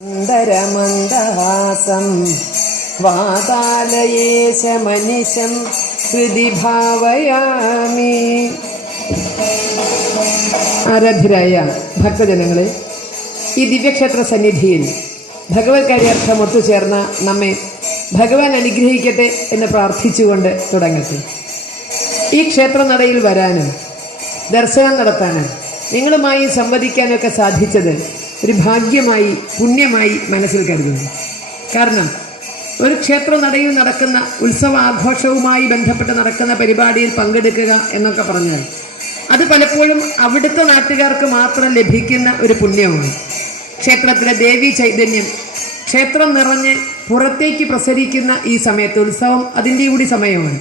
മന്ദരമന്ദഹാസം വാതാലയേശമനിശം ഹൃദി ഭാവയാമി. ആരാധ്യരായ ഭക്തജനങ്ങളെ, ഈ ദിവ്യക്ഷേത്ര സന്നിധിയിൽ ഭഗവത് കാര്യാർത്ഥം ഒത്തുചേർന്ന നമ്മെ ഭഗവാൻ അനുഗ്രഹിക്കട്ടെ എന്ന് പ്രാർത്ഥിച്ചുകൊണ്ട് തുടങ്ങട്ടെ. ഈ ക്ഷേത്രനടയിൽ വരാനും ദർശനം നടത്താനും നിങ്ങളുമായി സംവദിക്കാനൊക്കെ സാധിച്ചത് ഒരു ഭാഗ്യമായി, പുണ്യമായി മനസ്സിൽ കരുതുന്നു. കാരണം ഒരു ക്ഷേത്രനടയിൽ നടക്കുന്ന ഉത്സവാഘോഷവുമായി ബന്ധപ്പെട്ട് നടക്കുന്ന പരിപാടിയിൽ പങ്കെടുക്കുക എന്നൊക്കെ പറഞ്ഞാൽ അത് പലപ്പോഴും അവിടുത്തെ നാട്ടുകാർക്ക് മാത്രം ലഭിക്കുന്ന ഒരു പുണ്യമാണ്. ക്ഷേത്രത്തിലെ ദേവീ ചൈതന്യം ക്ഷേത്രം നിറഞ്ഞ് പുറത്തേക്ക് പ്രസരിക്കുന്ന ഈ സമയത്ത്, ഉത്സവം അതിൻ്റെ കൂടി സമയമാണ്,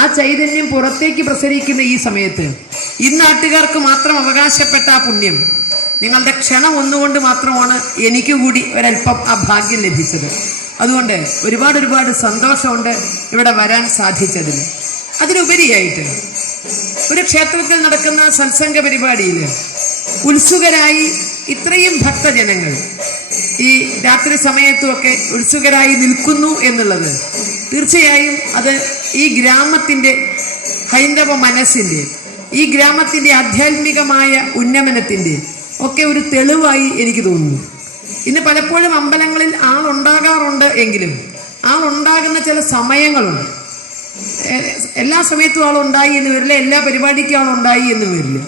ആ ചൈതന്യം പുറത്തേക്ക് പ്രസരിക്കുന്ന ഈ സമയത്ത് ഈ നാട്ടുകാർക്ക് മാത്രം അവകാശപ്പെട്ട ആ പുണ്യം, നിങ്ങളുടെ ക്ഷണം ഒന്നുകൊണ്ട് മാത്രമാണ് എനിക്ക് കൂടി ഒരല്പം ആ ഭാഗ്യം ലഭിച്ചത്. അതുകൊണ്ട് ഒരുപാട് സന്തോഷമുണ്ട് ഇവിടെ വരാൻ സാധിച്ചതിന്. അതിലുപരിയായിട്ട് ഒരു ക്ഷേത്രത്തിൽ നടക്കുന്ന സത്സംഗ പരിപാടിയിൽ ഉത്സുകരായി ഇത്രയും ഭക്തജനങ്ങൾ ഈ രാത്രി സമയത്തുമൊക്കെ ഉത്സുകരായി നിൽക്കുന്നു എന്നുള്ളത് തീർച്ചയായും അത് ഈ ഗ്രാമത്തിൻ്റെ ഹൈന്ദവ മനസ്സിൻ്റെ, ഈ ഗ്രാമത്തിൻ്റെ ആധ്യാത്മികമായ ഉന്നമനത്തിൻ്റെ ഒക്കെ ഒരു തെളിവായി എനിക്ക് തോന്നുന്നു. ഇന്ന് പലപ്പോഴും അമ്പലങ്ങളിൽ ആളുണ്ടാകാറുണ്ട് എങ്കിലും ആളുണ്ടാകുന്ന ചില സമയങ്ങളുണ്ട്. എല്ലാ സമയത്തും ആളുണ്ടായി എന്ന് വരില്ല, എല്ലാ പരിപാടിക്കും ആളുണ്ടായി എന്ന് വരില്ല.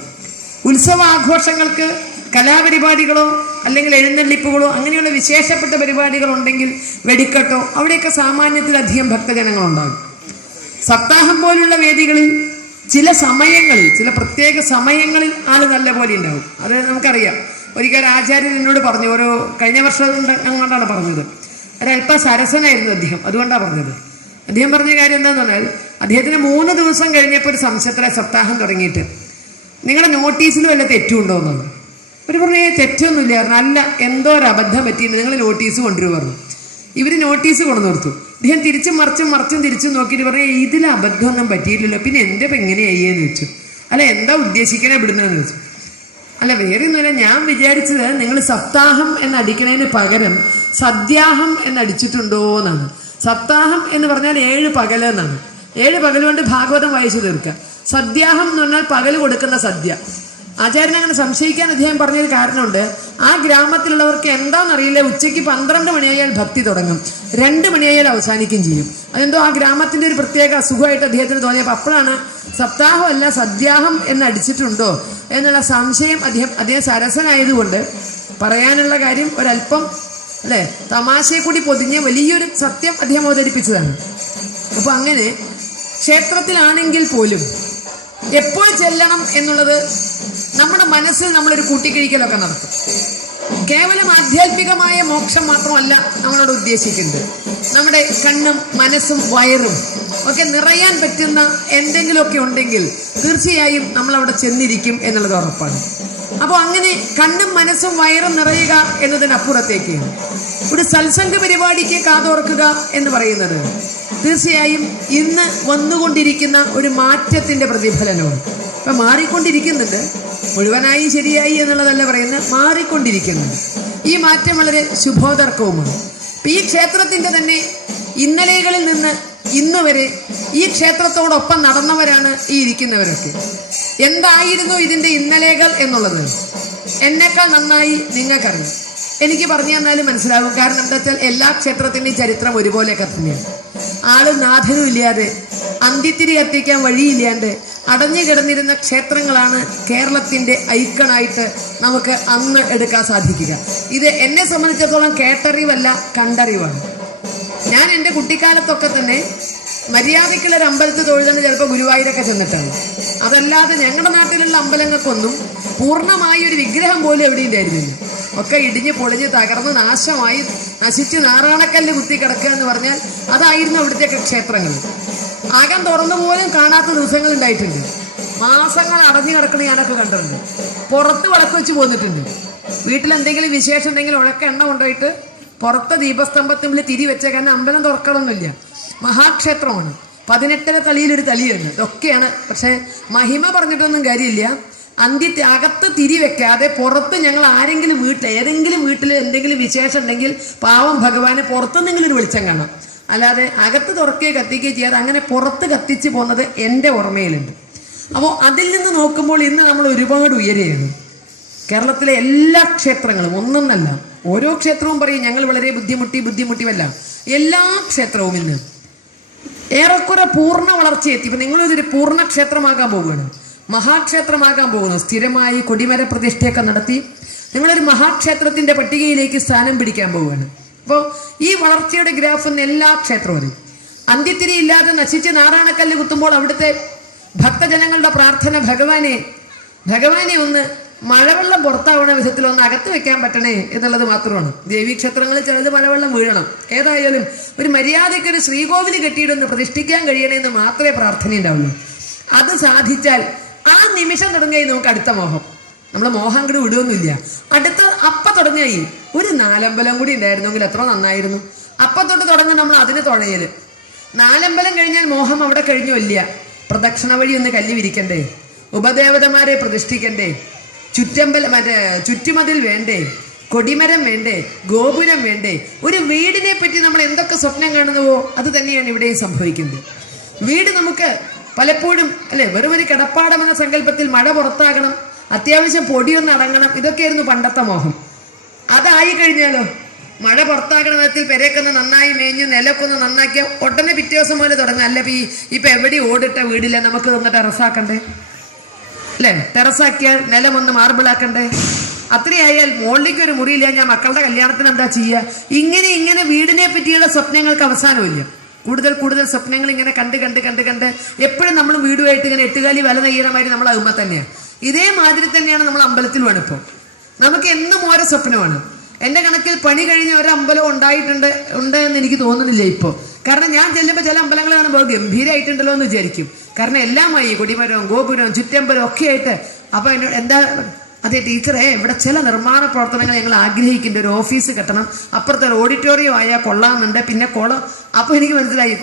ഉത്സവ ആഘോഷങ്ങൾക്ക് കലാപരിപാടികളോ അല്ലെങ്കിൽ എഴുന്നള്ളിപ്പുകളോ അങ്ങനെയുള്ള വിശേഷപ്പെട്ട പരിപാടികളുണ്ടെങ്കിൽ, വെടിക്കെട്ടോ, അവിടെയൊക്കെ സാമാന്യത്തിലധികം ഭക്തജനങ്ങളുണ്ടാകും. സപ്താഹം പോലുള്ള വേദികളിൽ ചില സമയങ്ങളിൽ, ചില പ്രത്യേക സമയങ്ങളിൽ ആള് നല്ല പോലെ ഉണ്ടാവും. അത് നമുക്കറിയാം. ഒരിക്കൽ ആചാര്യൻ എന്നോട് പറഞ്ഞു, ഒരു കഴിഞ്ഞ വർഷം അങ്ങോട്ടാണ് പറഞ്ഞത്, ഒരല്പം സരസനായിരുന്നു അദ്ദേഹം, അതുകൊണ്ടാണ് പറഞ്ഞത്. അദ്ദേഹം പറഞ്ഞ കാര്യം എന്താണെന്ന് പറഞ്ഞാൽ, അദ്ദേഹത്തിന് 3 ദിവസം കഴിഞ്ഞപ്പോൾ ഒരു സംശയത്തിലെ സപ്താഹം തുടങ്ങിയിട്ട് നിങ്ങളുടെ നോട്ടീസിൽ വല്ല തെറ്റുണ്ടോ എന്നാണ്. ഒരു പറഞ്ഞു തെറ്റൊന്നുമില്ല. അല്ല, എന്തോ ഒരു അബദ്ധം പറ്റിയിട്ട് നിങ്ങൾ നോട്ടീസ് കൊണ്ടുവരും പറഞ്ഞു. ഇവർ നോട്ടീസ് കൊണ്ടു നിർത്തും. അദ്ദേഹം തിരിച്ചും തിരിച്ചും നോക്കിയിട്ട് പറഞ്ഞു, ഇതിൽ അബദ്ധമൊന്നും പറ്റിയില്ലല്ലോ, പിന്നെ എൻ്റെ ഇപ്പം എങ്ങനെയായെന്ന് ചോദിച്ചു. അല്ല, എന്താ ഉദ്ദേശിക്കണേ ഇവിടുന്നതെന്ന് ചോദിച്ചു. അല്ല, വേറെ ഒന്നുമില്ല, ഞാൻ വിചാരിച്ചത് നിങ്ങൾ സപ്താഹം എന്നടിക്കണതിന് പകരം സദ്യാഹം എന്നടിച്ചിട്ടുണ്ടോ എന്നാണ്. സപ്താഹം എന്ന് പറഞ്ഞാൽ 7 പകല് എന്നാണ്. 7 പകൽ കൊണ്ട് ഭാഗവതം വായിച്ചു തീർക്കുക. സദ്യാഹം എന്ന് പറഞ്ഞാൽ പകൽ കൊടുക്കുന്ന സദ്യ. ആചാര്യൻ അങ്ങനെ സംശയിക്കാൻ അദ്ദേഹം പറഞ്ഞൊരു കാരണമുണ്ട്. ആ ഗ്രാമത്തിലുള്ളവർക്ക് എന്താണെന്നറിയില്ല, ഉച്ചയ്ക്ക് 12 മണിയായാൽ ഭക്തി തുടങ്ങും, 2 മണിയായാൽ അവസാനിക്കുകയും ചെയ്യും. അതെന്തോ ആ ഗ്രാമത്തിൻ്റെ ഒരു പ്രത്യേക അസുഖമായിട്ട് അദ്ദേഹത്തിന് തോന്നിയപ്പോൾ അപ്പോഴാണ് സപ്താഹം അല്ല സദ്യാഹം എന്നടിച്ചിട്ടുണ്ടോ എന്നുള്ള സംശയം അദ്ദേഹം സരസനായതുകൊണ്ട് പറയാനുള്ള കാര്യം ഒരല്പം അല്ലേ തമാശയെ കൂടി പൊതിഞ്ഞ് വലിയൊരു സത്യം അദ്ദേഹം അവതരിപ്പിച്ചതാണ്. അപ്പോൾ അങ്ങനെ ക്ഷേത്രത്തിലാണെങ്കിൽ പോലും എപ്പോൾ ചെല്ലണം എന്നുള്ളത് നമ്മുടെ മനസ്സിൽ നമ്മളൊരു കൂട്ടിക്കഴിക്കലൊക്കെ നടത്തും. കേവലം ആധ്യാത്മികമായ മോക്ഷം മാത്രമല്ല നമ്മളോട് ഉദ്ദേശിക്കുന്നത്. നമ്മുടെ കണ്ണും മനസ്സും വയറും ഒക്കെ നിറയാൻ പറ്റുന്ന എന്തെങ്കിലുമൊക്കെ ഉണ്ടെങ്കിൽ തീർച്ചയായും നമ്മളവിടെ ചെന്നിരിക്കും എന്നുള്ളത് ഉറപ്പാണ്. അപ്പോൾ അങ്ങനെ കണ്ണും മനസ്സും വയറും നിറയുക എന്നതിനപ്പുറത്തേക്ക് ഒരു സത്സംഗ പരിപാടിക്ക് കാതോർക്കുക എന്ന് പറയുന്നത് തീർച്ചയായും ഇന്ന് വന്നുകൊണ്ടിരിക്കുന്ന ഒരു മാറ്റത്തിൻ്റെ പ്രതിഫലനമാണ്. ഇപ്പം മാറിക്കൊണ്ടിരിക്കുന്നുണ്ട്, മുഴുവനായി ശരിയായി എന്നുള്ളതല്ല പറയുന്നത്, മാറിക്കൊണ്ടിരിക്കുന്നുണ്ട്. ഈ മാറ്റം വളരെ ശുഭോദർക്കവുമാണ്. ഇപ്പം ഈ ക്ഷേത്രത്തിൻ്റെ തന്നെ ഇന്നലെകളിൽ നിന്ന് ഇന്ന് വരെ ഈ ക്ഷേത്രത്തോടൊപ്പം നടന്നവരാണ് ഈ ഇരിക്കുന്നവരൊക്കെ. എന്തായിരുന്നു ഇതിൻ്റെ ഇന്നലെകൾ എന്നുള്ളത് എന്നെക്കാൾ നന്നായി നിങ്ങൾക്കറിയാം. എനിക്ക് പറഞ്ഞു തന്നാലും മനസ്സിലാകും. കാരണം എന്താ വെച്ചാൽ എല്ലാ ക്ഷേത്രത്തിൻ്റെയും ചരിത്രം ഒരുപോലെയൊക്കെ തന്നെയാണ്. ആളും നാഥനും ഇല്ലാതെ, അന്ത്യത്തിരി കത്തിക്കാൻ വഴിയില്ലാണ്ട് അടഞ്ഞു കിടന്നിരുന്ന ക്ഷേത്രങ്ങളാണ് കേരളത്തിൻ്റെ ഐക്കണായിട്ട് നമുക്ക് അന്ന് എടുക്കാൻ സാധിക്കുക. ഇത് എന്നെ സംബന്ധിച്ചിടത്തോളം കേട്ടറിവല്ല, കണ്ടറിവാണ്. ഞാൻ എൻ്റെ കുട്ടിക്കാലത്തൊക്കെ തന്നെ മര്യാദയ്ക്കുള്ളൊരു അമ്പലത്തിൽ തൊഴുതാണ് ചിലപ്പോൾ ഗുരുവായൂരൊക്കെ ചെന്നിട്ടാണ്. അതല്ലാതെ ഞങ്ങളുടെ നാട്ടിലുള്ള അമ്പലങ്ങൾക്കൊന്നും പൂർണ്ണമായി ഒരു വിഗ്രഹം പോലും എവിടെ ഉണ്ടായിരുന്നില്ല. ഒക്കെ ഇടിഞ്ഞ് പൊളിഞ്ഞ് തകർന്ന് നാശമായി നശിച്ച് നാറാണക്കല്ല് കുത്തി കിടക്കുക എന്ന് പറഞ്ഞാൽ അതായിരുന്നു അവിടുത്തെയൊക്കെ ക്ഷേത്രങ്ങൾ. അകം തുറന്നു പോലും കാണാത്ത ദിവസങ്ങൾ ഉണ്ടായിട്ടുണ്ട്. മാസങ്ങൾ അടഞ്ഞു കിടക്കണ ഞാനൊക്കെ കണ്ടിട്ടുണ്ട്. പുറത്ത് വിളക്ക് വെച്ച് പോന്നിട്ടുണ്ട്. വീട്ടിലെന്തെങ്കിലും വിശേഷം ഉണ്ടെങ്കിൽ ഉഴക്ക എണ്ണ കൊണ്ടുപോയിട്ട് പുറത്തെ ദീപസ്തംഭത്തിൽ തിരി വെച്ചേക്കാൻ അമ്പലം തുറക്കണമെന്നില്ല. മഹാക്ഷേത്രമാണ്. 18 തളിയിലൊരു തളിയുണ്ട്. ഇതൊക്കെയാണ്. പക്ഷേ മഹിമ പറഞ്ഞിട്ടൊന്നും കാര്യമില്ല. അകത്ത് തിരി വെക്കാതെ പുറത്ത് ഞങ്ങൾ ആരെങ്കിലും ഏതെങ്കിലും വീട്ടിൽ എന്തെങ്കിലും വിശേഷം ഉണ്ടെങ്കിൽ പാവം ഭഗവാനെ പുറത്തുനിന്നെങ്കിലും ഒരു വെളിച്ചം കാണാം. അല്ലാതെ അകത്ത് തുറക്കുകയോ കത്തിക്കുകയോ ചെയ്യാതെ അങ്ങനെ പുറത്ത് കത്തിച്ച് പോകുന്നത് എൻ്റെ ഓർമ്മയിലുണ്ട്. അപ്പോൾ അതിൽ നിന്ന് നോക്കുമ്പോൾ ഇന്ന് നമ്മൾ ഒരുപാട് ഉയരെയാണ്. കേരളത്തിലെ എല്ലാ ക്ഷേത്രങ്ങളും ഒന്നൊന്നല്ല, ഓരോ ക്ഷേത്രവും പറയും ഞങ്ങൾ വളരെ ബുദ്ധിമുട്ടിയല്ല. എല്ലാ ക്ഷേത്രവും ഇന്ന് ഏറെക്കുറെ പൂർണ്ണ വളർച്ചയെത്തി. ഇപ്പം നിങ്ങളിതൊരു പൂർണ്ണ ക്ഷേത്രമാകാൻ പോവുകയാണ്, മഹാക്ഷേത്രമാകാൻ പോകുന്നു. സ്ഥിരമായി കൊടിമര പ്രതിഷ്ഠയൊക്കെ നടത്തി നിങ്ങളൊരു മഹാക്ഷേത്രത്തിന്റെ പട്ടികയിലേക്ക് സ്ഥാനം പിടിക്കാൻ പോവുകയാണ്. അപ്പോൾ ഈ വളർച്ചയുടെ ഗ്രാഫ് ഒന്ന് എല്ലാ ക്ഷേത്രവും അന്ത്യത്തിരി ഇല്ലാതെ നശിച്ച് നാറാണക്കല്ല് കുത്തുമ്പോൾ അവിടുത്തെ ഭക്തജനങ്ങളുടെ പ്രാർത്ഥന ഭഗവാനെ ഒന്ന് മഴവെള്ളം പുറത്താവുന്ന വിധത്തിൽ ഒന്ന് അകത്ത് വെക്കാൻ പറ്റണേ എന്നുള്ളത് മാത്രമാണ്. ദേവീക്ഷേത്രങ്ങളിൽ ചിലത് മഴവെള്ളം വീഴണം. ഏതായാലും ഒരു മര്യാദയ്ക്ക് ഒരു ശ്രീകോവിൽ കെട്ടിയിട്ടൊന്ന് പ്രതിഷ്ഠിക്കാൻ കഴിയണേ എന്ന് മാത്രമേ പ്രാർത്ഥനയുണ്ടാവുള്ളൂ. അത് സാധിച്ചാൽ ആ നിമിഷം തുടങ്ങിയായി നമുക്ക് അടുത്ത മോഹം. നമ്മൾ മോഹം അങ്ങോട്ട് വിടുകയൊന്നുമില്ല. അപ്പം തുടങ്ങിയായി ഒരു 4 അമ്പലം കൂടി ഉണ്ടായിരുന്നെങ്കിൽ എത്ര നന്നായിരുന്നു. അപ്പം തൊട്ട് തുടങ്ങും നമ്മൾ അതിന് തുഴയല്. 4 അമ്പലം കഴിഞ്ഞാൽ മോഹം അവിടെ കഴിഞ്ഞോ ഇല്ല. പ്രദക്ഷിണ വഴി ഒന്ന് കല്ല് വിരിക്കണ്ടേ, ഉപദേവതമാരെ പ്രതിഷ്ഠിക്കണ്ടേ, ചുറ്റുമതിൽ വേണ്ടേ, കൊടിമരം വേണ്ടേ, ഗോപുരം വേണ്ടേ. ഒരു വീടിനെ പറ്റി നമ്മൾ എന്തൊക്കെ സ്വപ്നം കാണുന്നുവോ അത് തന്നെയാണ് ഇവിടെയും സംഭവിക്കുന്നത്. വീട് നമുക്ക് പലപ്പോഴും അല്ലെ വെറും ഒരു കിടപ്പാടം എന്ന സങ്കല്പത്തിൽ മഴ പുറത്താകണം, അത്യാവശ്യം പൊടിയൊന്ന് അടങ്ങണം, ഇതൊക്കെയായിരുന്നു പണ്ടത്തെ മോഹം. അതായി കഴിഞ്ഞാലോ മഴ പുറത്താകണ വിധത്തിൽ പെരേക്കൊന്ന് നന്നായി മേഞ്ഞ് നിലക്കൊന്ന് നന്നാക്കിയ ഉടനെ പിറ്റേ ദിവസം പോലെ തുടങ്ങുക. അല്ല ഇപ്പൊ എവിടെ ഓടിട്ട വീടില്ല, നമുക്ക് തന്നെ ടെറസാക്കണ്ടേ അല്ലെ, ടെറസാക്കിയാൽ നിലമൊന്ന് മാർബിളാക്കണ്ടേ, അത്രയായാൽ മുകളിലേക്ക് ഒരു മുറിയില്ല, ഞാൻ മക്കളുടെ കല്യാണത്തിന് എന്താ ചെയ്യുക. ഇങ്ങനെ വീടിനെ പറ്റിയുള്ള സ്വപ്നങ്ങൾക്ക് അവസാനമില്ല. കൂടുതൽ സ്വപ്നങ്ങൾ ഇങ്ങനെ കണ്ട് എപ്പോഴും നമ്മൾ വീടുമായിട്ട് ഇങ്ങനെ 8 കാലി വല നെയ്യണമാതിരി നമ്മൾ അകുമ്പ തന്നെയാണ്. ഇതേമാതിരി തന്നെയാണ് നമ്മൾ അമ്പലത്തിൽ വേണിപ്പോൾ. നമുക്ക് എന്നും ഓരോ സ്വപ്നമാണ്. എൻ്റെ കണക്കിൽ പണി കഴിഞ്ഞ ഒരമ്പലം ഉണ്ട് എന്ന് എനിക്ക് തോന്നുന്നില്ല ഇപ്പോൾ. കാരണം ഞാൻ ചെല്ലുമ്പോൾ ചില അമ്പലങ്ങൾ കാണുമ്പോൾ ഗംഭീരമായിട്ടുണ്ടല്ലോ എന്ന് വിചാരിക്കും. കാരണം എല്ലാമായി കൊടിമരവും ഗോപുരവും ചുറ്റമ്പലവും ഒക്കെ ആയിട്ട്. അപ്പോൾ എന്നോട് എന്താ അതെ ടീച്ചറെ, ഇവിടെ ചില നിർമ്മാണ പ്രവർത്തനങ്ങൾ ഞങ്ങൾ ആഗ്രഹിക്കുന്നുണ്ട്. ഒരു ഓഫീസ് കെട്ടണം, അപ്പുറത്തെ ഒരു ഓഡിറ്റോറിയം ആയാൽ കൊള്ളാമെന്നുണ്ട്, പിന്നെ കുളം. അപ്പോൾ എനിക്ക് മനസ്സിലായി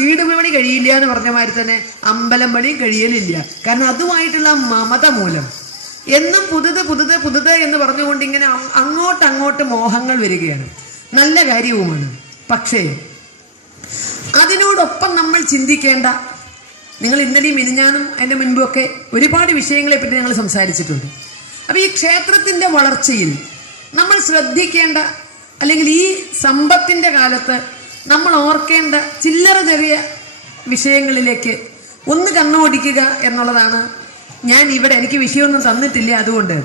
വീട് പണി കഴിയില്ല എന്ന് പറഞ്ഞ മാതിരി തന്നെ അമ്പലം പണിയും കഴിയലില്ല. കാരണം അതുമായിട്ടുള്ള മമത മൂലം എന്നും പുതുത് എന്ന് പറഞ്ഞുകൊണ്ട് ഇങ്ങനെ അങ്ങോട്ട് മോഹങ്ങൾ വരികയാണ്. നല്ല കാര്യവുമാണ്. പക്ഷേ അതിനോടൊപ്പം നമ്മൾ ചിന്തിക്കേണ്ട, നിങ്ങൾ ഇന്നലെയും മിനിഞ്ഞാനും അതിൻ്റെ മുൻപൊക്കെ ഒരുപാട് വിഷയങ്ങളെ പറ്റി ഞങ്ങൾ സംസാരിച്ചിട്ടുണ്ട്. അപ്പോൾ ഈ ക്ഷേത്രത്തിൻ്റെ വളർച്ചയിൽ നമ്മൾ ശ്രദ്ധിക്കേണ്ട, അല്ലെങ്കിൽ ഈ സമ്പത്തിൻ്റെ കാലത്ത് നമ്മൾ ഓർക്കേണ്ട ചില്ലറ ചെറിയ വിഷയങ്ങളിലേക്ക് ഒന്ന് കണ്ണോടിക്കുക എന്നുള്ളതാണ്. ഞാൻ ഇവിടെ എനിക്ക് വിഷയമൊന്നും തന്നിട്ടില്ല, അതുകൊണ്ട്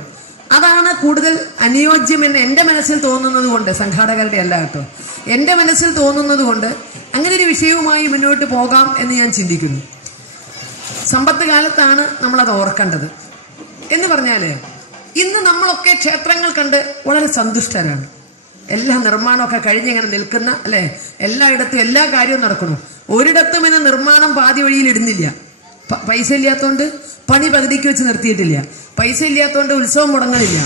അതാണ് കൂടുതൽ അനുയോജ്യമെന്ന് എൻ്റെ മനസ്സിൽ തോന്നുന്നത് കൊണ്ട്, സംഘാടകരുടെ അല്ല കേട്ടോ, എൻ്റെ മനസ്സിൽ തോന്നുന്നത് കൊണ്ട് അങ്ങനെ ഒരു വിഷയവുമായി മുന്നോട്ട് പോകാം എന്ന് ഞാൻ ചിന്തിക്കുന്നു. സമ്പത്ത് കാലത്താണ് നമ്മളത് ഓർക്കേണ്ടത്. എന്ന് പറഞ്ഞാൽ ഇന്ന് നമ്മളൊക്കെ ക്ഷേത്രങ്ങൾ കണ്ട് വളരെ സന്തുഷ്ടരാണ്. എല്ലാ നിർമ്മാണമൊക്കെ കഴിഞ്ഞിങ്ങനെ നിൽക്കുന്ന അല്ലേ, എല്ലായിടത്തും എല്ലാ കാര്യവും നടക്കണം. ഒരിടത്തും ഇന്ന് നിർമ്മാണം പാതി വഴിയിൽ ഇടുന്നില്ല. പൈസ ഇല്ലാത്തതുകൊണ്ട് പണി പകുതിക്ക് വെച്ച് നിർത്തിയിട്ടില്ല, പൈസ ഇല്ലാത്തതുകൊണ്ട് ഉത്സവം മുടങ്ങണില്ല,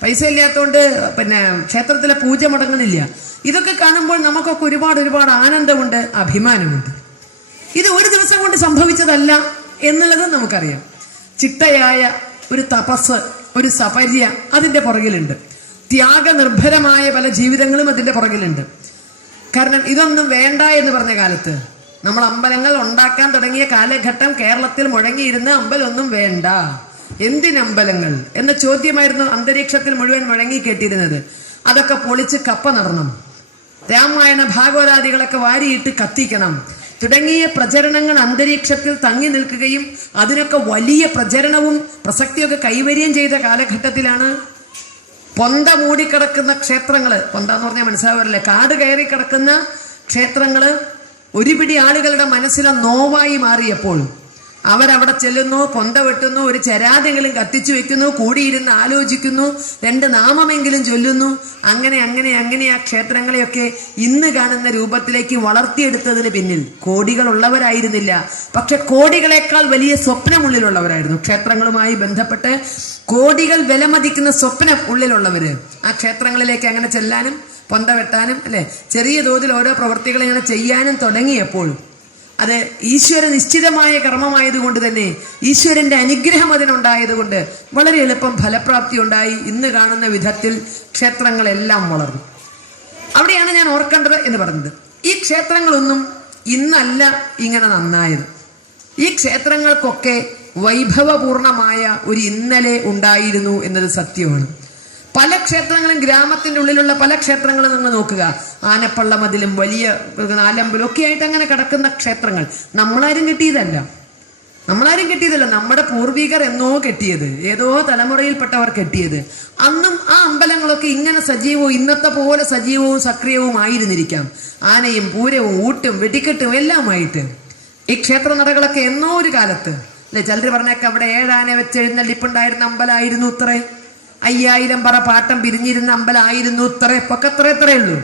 പൈസ ഇല്ലാത്തതുകൊണ്ട് പിന്നെ ക്ഷേത്രത്തിലെ പൂജ മുടങ്ങണില്ല. ഇതൊക്കെ കാണുമ്പോൾ നമുക്കൊക്കെ ഒരുപാട് ആനന്ദമുണ്ട്, അഭിമാനമുണ്ട്. ഇത് ഒരു ദിവസം കൊണ്ട് സംഭവിച്ചതല്ല എന്നുള്ളത് നമുക്കറിയാം. ചിട്ടയായ ഒരു തപസ്, ഒരു സപര്യ അതിൻ്റെ പുറകിലുണ്ട്. ത്യാഗനിർഭരമായ പല ജീവിതങ്ങളും അതിൻ്റെ പുറകിലുണ്ട്. കാരണം ഇതൊന്നും വേണ്ട എന്ന് പറഞ്ഞ കാലത്ത്, നമ്മൾ അമ്പലങ്ങൾ ഉണ്ടാക്കാൻ തുടങ്ങിയ കാലഘട്ടം കേരളത്തിൽ മുഴങ്ങിയിരുന്ന അമ്പലമൊന്നും വേണ്ട, എന്തിനമ്പലങ്ങൾ എന്ന ചോദ്യമായിരുന്നു അന്തരീക്ഷത്തിൽ മുഴുവൻ മുഴങ്ങി കേട്ടിരുന്നത്. അതൊക്കെ പൊളിച്ച് കപ്പ നടണം, രാമായണ ഭാഗവതാദികളൊക്കെ വാരിയിട്ട് കത്തിക്കണം തുടങ്ങിയ പ്രചരണങ്ങൾ അന്തരീക്ഷത്തിൽ തങ്ങി നിൽക്കുകയും അതിനൊക്കെ വലിയ പ്രചരണവും പ്രസക്തിയൊക്കെ കൈവരികയും ചെയ്ത കാലഘട്ടത്തിലാണ് പൊന്ത മൂടിക്കിടക്കുന്ന ക്ഷേത്രങ്ങൾ, പൊന്ത എന്ന് പറഞ്ഞാൽ മനസ്സിലാവാറില്ലേ, കാട് കയറി കിടക്കുന്ന ക്ഷേത്രങ്ങൾ ഒരു പിടി ആളുകളുടെ മനസ്സിലെ നോവായി മാറിയപ്പോൾ അവരവിടെ ചെല്ലുന്നു, പൊന്ത വെട്ടുന്നു, ഒരു ചരാതെങ്കിലും കത്തിച്ചു വെക്കുന്നു, കൂടിയിരുന്ന് ആലോചിക്കുന്നു, 2 നാമമെങ്കിലും ചൊല്ലുന്നു. അങ്ങനെ ആ ക്ഷേത്രങ്ങളെയൊക്കെ ഇന്ന് കാണുന്ന രൂപത്തിലേക്ക് വളർത്തിയെടുത്തതിന് പിന്നിൽ കോടികളുള്ളവരായിരുന്നില്ല, പക്ഷെ കോടികളെക്കാൾ വലിയ സ്വപ്നമുള്ളിലുള്ളവരായിരുന്നു. ക്ഷേത്രങ്ങളുമായി ബന്ധപ്പെട്ട് കോടികൾ വിലമതിക്കുന്ന സ്വപ്നം ഉള്ളിലുള്ളവര് ആ ക്ഷേത്രങ്ങളിലേക്ക് അങ്ങനെ ചെല്ലാനും പൊന്ത വെട്ടാനും അല്ലെ ചെറിയ തോതിൽ ഓരോ പ്രവൃത്തികൾ ഇങ്ങനെ ചെയ്യാനും തുടങ്ങിയപ്പോൾ അത് ഈശ്വര നിശ്ചിതമായ കർമ്മമായതുകൊണ്ട് തന്നെ ഈശ്വരന്റെ അനുഗ്രഹം അതിനുണ്ടായതുകൊണ്ട് വളരെ എളുപ്പം ഫലപ്രാപ്തി ഉണ്ടായി. ഇന്ന് കാണുന്ന വിധത്തിൽ ക്ഷേത്രങ്ങളെല്ലാം വളർന്നു. അവിടെയാണ് ഞാൻ ഓർക്കേണ്ടത് എന്ന് പറഞ്ഞത്. ഈ ക്ഷേത്രങ്ങളൊന്നും ഇന്നല്ല ഇങ്ങനെ നന്നായത്. ഈ ക്ഷേത്രങ്ങൾക്കൊക്കെ വൈഭവപൂർണമായ ഒരു ഇന്നലെ ഉണ്ടായിരുന്നു എന്നത് സത്യമാണ്. പല ക്ഷേത്രങ്ങളും, ഗ്രാമത്തിന്റെ ഉള്ളിലുള്ള പല ക്ഷേത്രങ്ങളും നിങ്ങൾ നോക്കുക, ആനപ്പള്ള മതിലും വലിയ നാലമ്പലും ഒക്കെ ആയിട്ട് അങ്ങനെ കിടക്കുന്ന ക്ഷേത്രങ്ങൾ നമ്മളാരും കെട്ടിയതല്ല. നമ്മുടെ പൂർവികർ എന്നോ കെട്ടിയത്, ഏതോ തലമുറയിൽപ്പെട്ടവർ കെട്ടിയത്. അന്നും ആ അമ്പലങ്ങളൊക്കെ ഇങ്ങനെ സജീവവും ഇന്നത്തെ പോലെ സജീവവും സക്രിയവും ആയിരുന്നിരിക്കാം. ആനയും പൂരവും ഊട്ടും വെടിക്കെട്ടും എല്ലാമായിട്ട് ഈ ക്ഷേത്ര നടകളൊക്കെ എന്നോ ഒരു കാലത്ത് അല്ലെ. ചിലർ പറഞ്ഞേക്കാം അവിടെ 7 ആന വെച്ച് എഴുന്നള്ളിപ്പുണ്ടായിരുന്ന അമ്പലമായിരുന്നു ഇത്രേ, 5000 പറ പാട്ടം പിരിഞ്ഞിരുന്ന അമ്പലമായിരുന്നു ഇത്രേ, പൊക്കെ എത്രയേ ഉള്ളൂ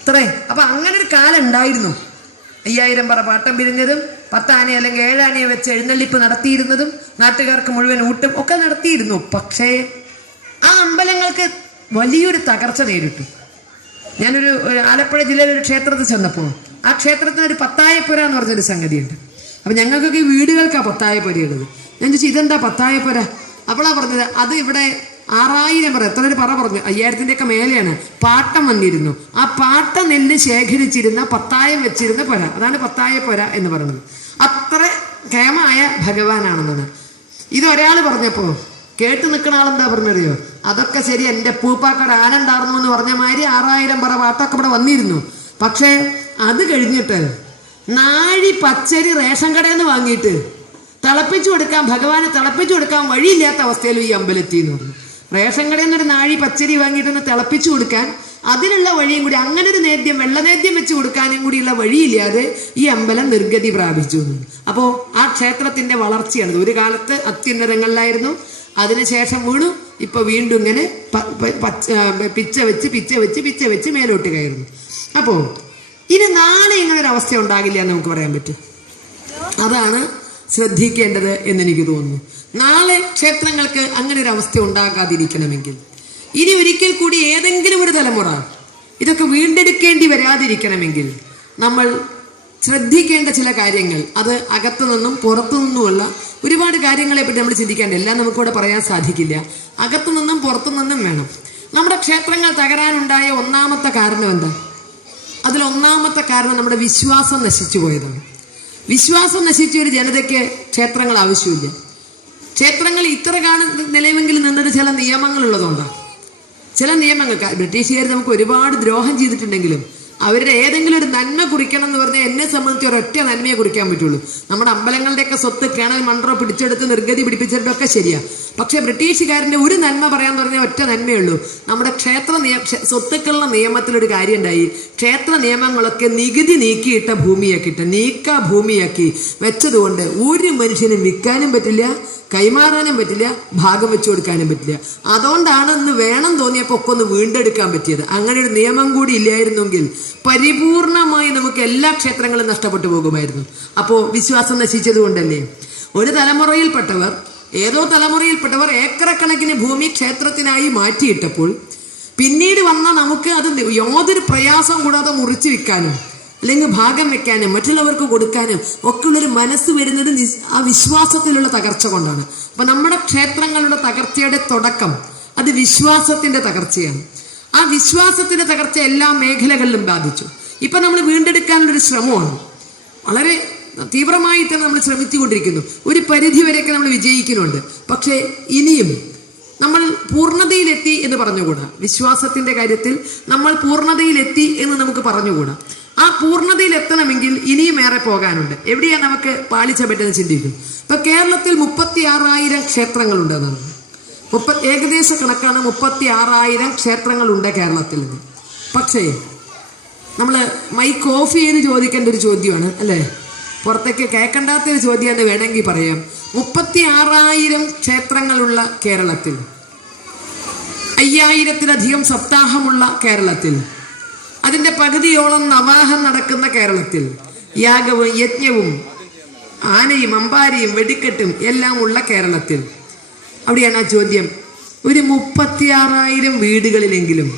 ഇത്രേ. അപ്പൊ അങ്ങനെ ഒരു കാലം ഉണ്ടായിരുന്നു. 5000 പറ പാട്ടം പിരിഞ്ഞതും 10 ആന അല്ലെങ്കിൽ 7 ആനയെ വെച്ച് എഴുന്നള്ളിപ്പ് നടത്തിയിരുന്നതും നാട്ടുകാർക്ക് മുഴുവൻ ഊട്ടും ഒക്കെ നടത്തിയിരുന്നു. പക്ഷേ ആ അമ്പലങ്ങൾക്ക് വലിയൊരു തകർച്ച നേരിട്ടു. ഞാനൊരു ആലപ്പുഴ ജില്ലയിലെ ഒരു ക്ഷേത്രത്തിൽ ചെന്നപ്പോൾ ആ ക്ഷേത്രത്തിന് ഒരു പത്തായപ്പുര എന്ന് പറഞ്ഞൊരു സംഗതിയുണ്ട്. അപ്പം ഞങ്ങൾക്കൊക്കെ ഈ വീടുകൾക്കാണ് പത്തായപ്പുര ഉള്ളത്. ഞാൻ ചോദിച്ചു ഇതെന്താ പത്തായപ്പുര? അപ്പോഴാണ് പറഞ്ഞത് അത് ഇവിടെ 6000 പറ, എത്ര ഒരു പറ പറഞ്ഞു, 5000-ന്റെ മേലെയാണ് പാട്ടം വന്നിരുന്നു. ആ പാട്ട നെല്ല് ശേഖരിച്ചിരുന്ന പത്തായം വെച്ചിരുന്ന പുര, അതാണ് പത്തായപ്പുര എന്ന് പറയുന്നത്. അത്ര കേമായ ഭഗവാനാണെന്നാണ്. ഇതൊരാൾ പറഞ്ഞപ്പോൾ കേട്ട് നിൽക്കുന്ന ആളെന്താ പറഞ്ഞറിയോ? അതൊക്കെ ശരി, എൻ്റെ പൂപ്പാക്കട ആന ഉണ്ടായിരുന്നു എന്ന് പറഞ്ഞ മാതിരി 6000 പറ പാട്ടൊക്കെ ഇവിടെ വന്നിരുന്നു. പക്ഷേ അത് കഴിഞ്ഞിട്ട് നാഴി പച്ചരി റേഷൻ കടയിൽ നിന്ന് വാങ്ങിയിട്ട് തിളപ്പിച്ചു കൊടുക്കാൻ, ഭഗവാന് തിളപ്പിച്ചു കൊടുക്കാൻ വഴിയില്ലാത്ത അവസ്ഥയിലും ഈ അമ്പലത്തിൽ എന്ന് പറഞ്ഞു. റേഷൻ കടയിൽ നിന്നൊരു നാഴി പച്ചരി വാങ്ങിയിട്ടൊന്ന് തിളപ്പിച്ചു കൊടുക്കാൻ അതിനുള്ള വഴിയും കൂടി, അങ്ങനെ ഒരു നേദ്യം, വെള്ളനേദ്യം വെച്ച് കൊടുക്കാനും കൂടിയുള്ള വഴിയില്ലാതെ ഈ അമ്പലം നിർഗതി പ്രാപിച്ചു. അപ്പോൾ ആ ക്ഷേത്രത്തിന്റെ വളർച്ചയാണ്. ഒരു കാലത്ത് അത്യുന്നതങ്ങളിലായിരുന്നു, അതിനുശേഷം വീണു, ഇപ്പൊ വീണ്ടും ഇങ്ങനെ പിച്ച വെച്ച് മേലോട്ട് കയറുന്നു. അപ്പോൾ ഇനി നാളെ ഇങ്ങനെ ഒരു അവസ്ഥ ഉണ്ടാകില്ല എന്ന് നമുക്ക് പറയാൻ പറ്റും. അതാണ് ശ്രദ്ധിക്കേണ്ടത് എന്നെനിക്ക് തോന്നുന്നു. നാളെ ക്ഷേത്രങ്ങൾക്ക് അങ്ങനെ ഒരു അവസ്ഥ ഉണ്ടാകാതിരിക്കണമെങ്കിൽ, ഇനി ഒരിക്കൽ കൂടി ഏതെങ്കിലും ഒരു തലമുറ ഇതൊക്കെ വീണ്ടെടുക്കേണ്ടി വരാതിരിക്കണമെങ്കിൽ നമ്മൾ ശ്രദ്ധിക്കേണ്ട ചില കാര്യങ്ങൾ, അത് അകത്തു നിന്നും പുറത്തു നിന്നുമുള്ള ഒരുപാട് കാര്യങ്ങളെ പറ്റി നമ്മൾ ചിന്തിക്കേണ്ട. എല്ലാം നമുക്കിവിടെ പറയാൻ സാധിക്കില്ല. അകത്തു നിന്നും പുറത്തു നിന്നും വേണം. നമ്മുടെ ക്ഷേത്രങ്ങൾ തകരാനുണ്ടായ ഒന്നാമത്തെ കാരണം എന്താ? അതിലൊന്നാമത്തെ കാരണം നമ്മുടെ വിശ്വാസം നശിച്ചു പോയതാണ്. വിശ്വാസം നശിച്ച ഒരു ജനതയ്ക്ക് ക്ഷേത്രങ്ങൾ ആവശ്യമില്ല. ക്ഷേത്രങ്ങൾ ഇത്ര നിലവിൽ നിന്നിട്ട് ചില നിയമങ്ങളുള്ളതുകൊണ്ടാണ്. ചില നിയമങ്ങൾക്ക് ബ്രിട്ടീഷുകാർ നമുക്ക് ഒരുപാട് ദ്രോഹം ചെയ്തിട്ടുണ്ടെങ്കിലും അവരുടെ ഏതെങ്കിലും ഒരു നന്മ കുറിക്കണം എന്ന് പറഞ്ഞാൽ എന്നെ സംബന്ധിച്ച് ഒരൊറ്റ നന്മയെ കുറിക്കാൻ പറ്റുള്ളൂ. നമ്മുടെ അമ്പലങ്ങളുടെയൊക്കെ സ്വത്ത് കേണൽ മൺട്രോ പിടിച്ചെടുത്ത് നിർഗതി പിടിപ്പിച്ചിട്ടൊക്കെ ശരിയാണ്. പക്ഷെ ബ്രിട്ടീഷുകാരൻ്റെ ഒരു നന്മ പറയാൻ പറഞ്ഞാൽ ഒറ്റ നന്മയുള്ളൂ. നമ്മുടെ സ്വത്തുക്കളുടെ നിയമത്തിലൊരു കാര്യം ഉണ്ടായി. ക്ഷേത്ര നിയമങ്ങളൊക്കെ നികുതി നീക്കിയിട്ട ഭൂമിയാക്കിയിട്ട് ഭൂമിയാക്കി വെച്ചതുകൊണ്ട് ഒരു മനുഷ്യനും വിൽക്കാനും പറ്റില്ല, കൈമാറാനും പറ്റില്ല, ഭാഗം വെച്ചു കൊടുക്കാനും പറ്റില്ല. അതുകൊണ്ടാണ് ഇന്ന് വേണം തോന്നിയപ്പോൾ ഒക്കെ ഒന്ന് വീണ്ടെടുക്കാൻ പറ്റിയത്. അങ്ങനെ ഒരു നിയമം കൂടി ഇല്ലായിരുന്നെങ്കിൽ പരിപൂർണമായി നമുക്ക് എല്ലാ ക്ഷേത്രങ്ങളും നഷ്ടപ്പെട്ടു പോകുമായിരുന്നു. അപ്പോൾ വിശ്വാസം നശിച്ചത് കൊണ്ടല്ലേ. ഒരു തലമുറയിൽപ്പെട്ടവർ, ഏതോ തലമുറയിൽപ്പെട്ടവർ ഏക്കറക്കണക്കിന് ഭൂമി ക്ഷേത്രത്തിനായി മാറ്റിയിട്ടപ്പോൾ പിന്നീട് വന്ന നമുക്ക് അത് യാതൊരു പ്രയാസം കൂടാതെ മുറിച്ചു വിൽക്കാനും അല്ലെങ്കിൽ ഭാഗം വെക്കാനും മറ്റുള്ളവർക്ക് കൊടുക്കാനും ഒക്കെ ഉള്ളൊരു മനസ്സ് വരുന്നത് ആ വിശ്വാസത്തിലുള്ള തകർച്ച കൊണ്ടാണ്. അപ്പൊ നമ്മുടെ ക്ഷേത്രങ്ങളുടെ തകർച്ചയുടെ തുടക്കം അത് വിശ്വാസത്തിന്റെ തകർച്ചയാണ്. ആ വിശ്വാസത്തിന്റെ തകർച്ച എല്ലാ മേഖലകളിലും ബാധിച്ചു. ഇപ്പൊ നമ്മൾ വീണ്ടെടുക്കാനുള്ളൊരു ശ്രമമാണ്. വളരെ തീവ്രമായിട്ട് നമ്മൾ ശ്രമിച്ചുകൊണ്ടിരിക്കുന്നു. ഒരു പരിധി വരെയൊക്കെ നമ്മൾ വിജയിക്കുന്നുണ്ട്. പക്ഷേ ഇനിയും നമ്മൾ പൂർണ്ണതയിലെത്തി എന്ന് പറഞ്ഞുകൂടാ. വിശ്വാസത്തിന്റെ കാര്യത്തിൽ നമ്മൾ പൂർണ്ണതയിലെത്തി എന്ന് നമുക്ക് പറഞ്ഞുകൂടാ. ആ പൂർണ്ണതയിൽ എത്തണമെങ്കിൽ ഇനിയും ഏറെ പോകാനുണ്ട്. എവിടെയാണ് നമുക്ക് പാളിച്ച പറ്റുന്നത് ചിന്തിക്കും. ഇപ്പൊ കേരളത്തിൽ 36,000 ക്ഷേത്രങ്ങളുണ്ടെന്നാണ് ഏകദേശ കണക്കാണ്. 36,000 ക്ഷേത്രങ്ങളുണ്ട് കേരളത്തിൽ. പക്ഷേ നമ്മൾ മൈക്ക് ഓഫ് ചെയ്ത് ചോദിക്കേണ്ട ഒരു ചോദ്യമാണ്, അല്ലേ? പുറത്തേക്ക് കേൾക്കണ്ടാത്തൊരു ചോദ്യമെന്ന് വേണമെങ്കിൽ പറയാം. 36,000 ക്ഷേത്രങ്ങളുള്ള കേരളത്തിൽ, 5,000-ലധികം സപ്താഹമുള്ള കേരളത്തിൽ, അതിൻ്റെ പകുതിയോളം നവാഹം നടക്കുന്ന കേരളത്തിൽ, യാഗവും യജ്ഞവും ആനയും അമ്പാരിയും വെടിക്കെട്ടും എല്ലാം ഉള്ള കേരളത്തിൽ, അവിടെയാണ് ആ ചോദ്യം. ഒരു 36,000 വീടുകളിലെങ്കിലും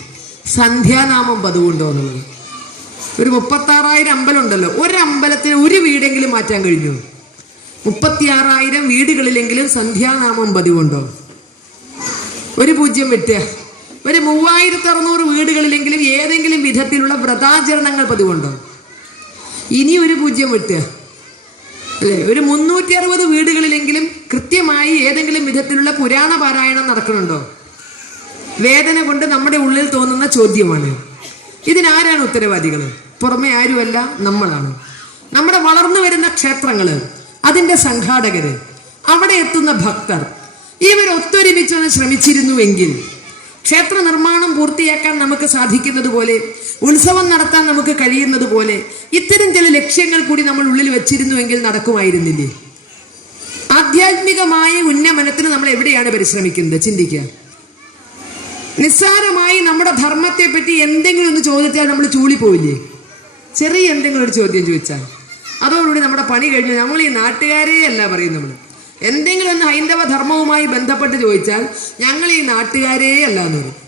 സന്ധ്യാനാമം പതിവുണ്ടോ എന്നുള്ളത്. ഒരു 36,000 അമ്പലം ഉണ്ടല്ലോ. ഒരമ്പലത്തിന് ഒരു വീടെങ്കിലും മാറ്റാൻ കഴിഞ്ഞു? 36,000 വീടുകളിലെങ്കിലും സന്ധ്യാനാമം പതിവുണ്ടോ? ഒരു പൂജ്യം വെട്ടുക. ഒരു 3600 വീടുകളിലെങ്കിലും ഏതെങ്കിലും വിധത്തിലുള്ള വ്രതാചരണങ്ങൾ പതിവുണ്ടോ? ഇനി ഒരു പൂജ്യം വെട്ടുക, അല്ലേ? ഒരു 360 വീടുകളിലെങ്കിലും കൃത്യമായി ഏതെങ്കിലും വിധത്തിലുള്ള പുരാണ പാരായണം നടക്കുന്നുണ്ടോ? വേദന കൊണ്ട് നമ്മുടെ ഉള്ളിൽ തോന്നുന്ന ചോദ്യമാണ്. ഇതിനാരാണ് ഉത്തരവാദികൾ? പുറമെ ആരുമല്ല, നമ്മളാണ്. നമ്മുടെ വളർന്നു വരുന്ന ക്ഷേത്രങ്ങള്, അതിന്റെ സംഘാടകര്, അവിടെ എത്തുന്ന ഭക്തർ, ഇവർ ഒത്തൊരുമിച്ചൊന്ന് ശ്രമിച്ചിരുന്നുവെങ്കിൽ ക്ഷേത്ര നിർമ്മാണം പൂർത്തിയാക്കാൻ നമുക്ക് സാധിക്കുന്നത് പോലെ, ഉത്സവം നടത്താൻ നമുക്ക് കഴിയുന്നത് പോലെ ഇത്തരം ചില ലക്ഷ്യങ്ങൾ കൂടി നമ്മൾ ഉള്ളിൽ വെച്ചിരുന്നുവെങ്കിൽ നടക്കുമായിരുന്നില്ലേ? ആധ്യാത്മികമായ ഉന്നമനത്തിന് നമ്മൾ എവിടെയാണ് പരിശ്രമിക്കുന്നത്? ചിന്തിക്കുക. നിസ്സാരമായി നമ്മുടെ ധർമ്മത്തെ പറ്റി എന്തെങ്കിലും ഒന്ന് ചോദിച്ചാൽ നമ്മൾ ചൂളിപ്പോവില്ലേ? ചെറിയ എന്തെങ്കിലും ഒരു ചോദ്യം ചോദിച്ചാൽ അതോടുകൂടി നമ്മുടെ പണി കഴിഞ്ഞു. നമ്മൾ ഈ നാട്ടുകാരേ അല്ല പറയും. നമ്മൾ എന്തെങ്കിലും ഒന്ന് ഹൈന്ദവ ധർമ്മവുമായി ബന്ധപ്പെട്ട് ചോദിച്ചാൽ ഞങ്ങൾ ഈ നാട്ടുകാരേ അല്ല എന്ന് പറയും.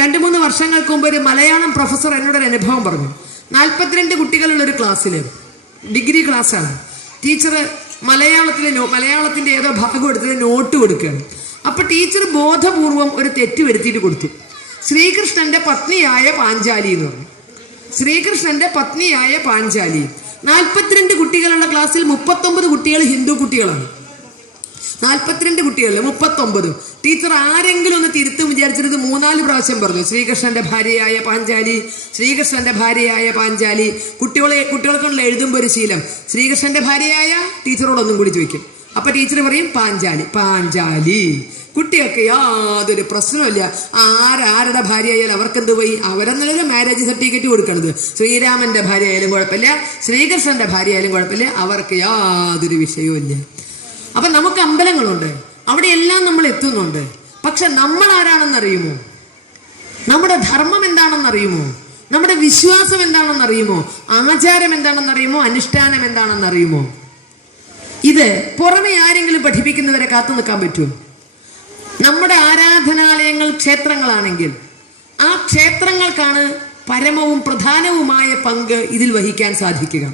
2-3 വർഷങ്ങൾക്ക് മുമ്പ് ഒരു മലയാളം പ്രൊഫസർ എന്നോടൊരു അനുഭവം പറഞ്ഞു. 42 കുട്ടികളുള്ള ഒരു ക്ലാസ്സിൽ, ഡിഗ്രി ക്ലാസ്സാണ്. ടീച്ചർ മലയാളത്തിന്റെ ഏതോ ഭാഗം എടുത്തിട്ട് നോട്ട് കൊടുക്കുകയാണ്. അപ്പൊ ടീച്ചർ ബോധപൂർവം ഒരു തെറ്റ് വരുത്തിയിട്ട് കൊടുത്തു. ശ്രീകൃഷ്ണന്റെ പത്നിയായ പാഞ്ചാലി എന്ന് പറഞ്ഞു. ശ്രീകൃഷ്ണന്റെ പത്നിയായ പാഞ്ചാലി. 42 കുട്ടികളുള്ള ക്ലാസ്സിൽ 39 കുട്ടികൾ ഹിന്ദു കുട്ടികളാണ്. 42 കുട്ടികളിൽ 39. ടീച്ചർ ആരെങ്കിലും ഒന്ന് തിരുത്തും വിചാരിച്ചിട്ട് 3-4 പ്രാവശ്യം പറഞ്ഞു, ശ്രീകൃഷ്ണന്റെ ഭാര്യയായ പാഞ്ചാലി, ശ്രീകൃഷ്ണന്റെ ഭാര്യയായ പാഞ്ചാലി. കുട്ടികൾക്കുള്ള എഴുതുമ്പോൾ ഒരു ശീലം, ശ്രീകൃഷ്ണന്റെ ഭാര്യയായ ടീച്ചറോടൊന്നും കൂടി ചോദിക്കും. അപ്പൊ ടീച്ചർ പറയും പാഞ്ചാലി, പാഞ്ചാലി. കുട്ടികൾക്ക് യാതൊരു പ്രശ്നമില്ല. ആരുടെ ഭാര്യ ആയാലും അവർക്കെന്ത് പോയി? അവരെന്നല്ല മാരേജ് സർട്ടിഫിക്കറ്റ് കൊടുക്കണത്. ശ്രീരാമന്റെ ഭാര്യ ആയാലും കുഴപ്പമില്ല, ശ്രീകൃഷ്ണന്റെ ഭാര്യ ആയാലും കുഴപ്പമില്ല, അവർക്ക് യാതൊരു വിഷയവും ഇല്ല. അപ്പൊ നമുക്ക് അമ്പലങ്ങളുണ്ട്, അവിടെ എല്ലാം നമ്മൾ എത്തുന്നുണ്ട്. പക്ഷെ നമ്മൾ ആരാണെന്നറിയുമോ? നമ്മുടെ ധർമ്മം എന്താണെന്നറിയുമോ? നമ്മുടെ വിശ്വാസം എന്താണെന്നറിയുമോ? ആചാരം എന്താണെന്നറിയുമോ? അനുഷ്ഠാനം എന്താണെന്നറിയുമോ? ഇത് പുറമെ ആരെങ്കിലും പഠിപ്പിക്കുന്നവരെ കാത്തു നിൽക്കാൻ പറ്റുമോ? നമ്മുടെ ആരാധനാലയങ്ങൾ ക്ഷേത്രങ്ങളാണെങ്കിൽ ആ ക്ഷേത്രങ്ങൾക്കാണ് പരമവും പ്രധാനവുമായ പങ്ക് ഇതിൽ വഹിക്കാൻ സാധിക്കുക.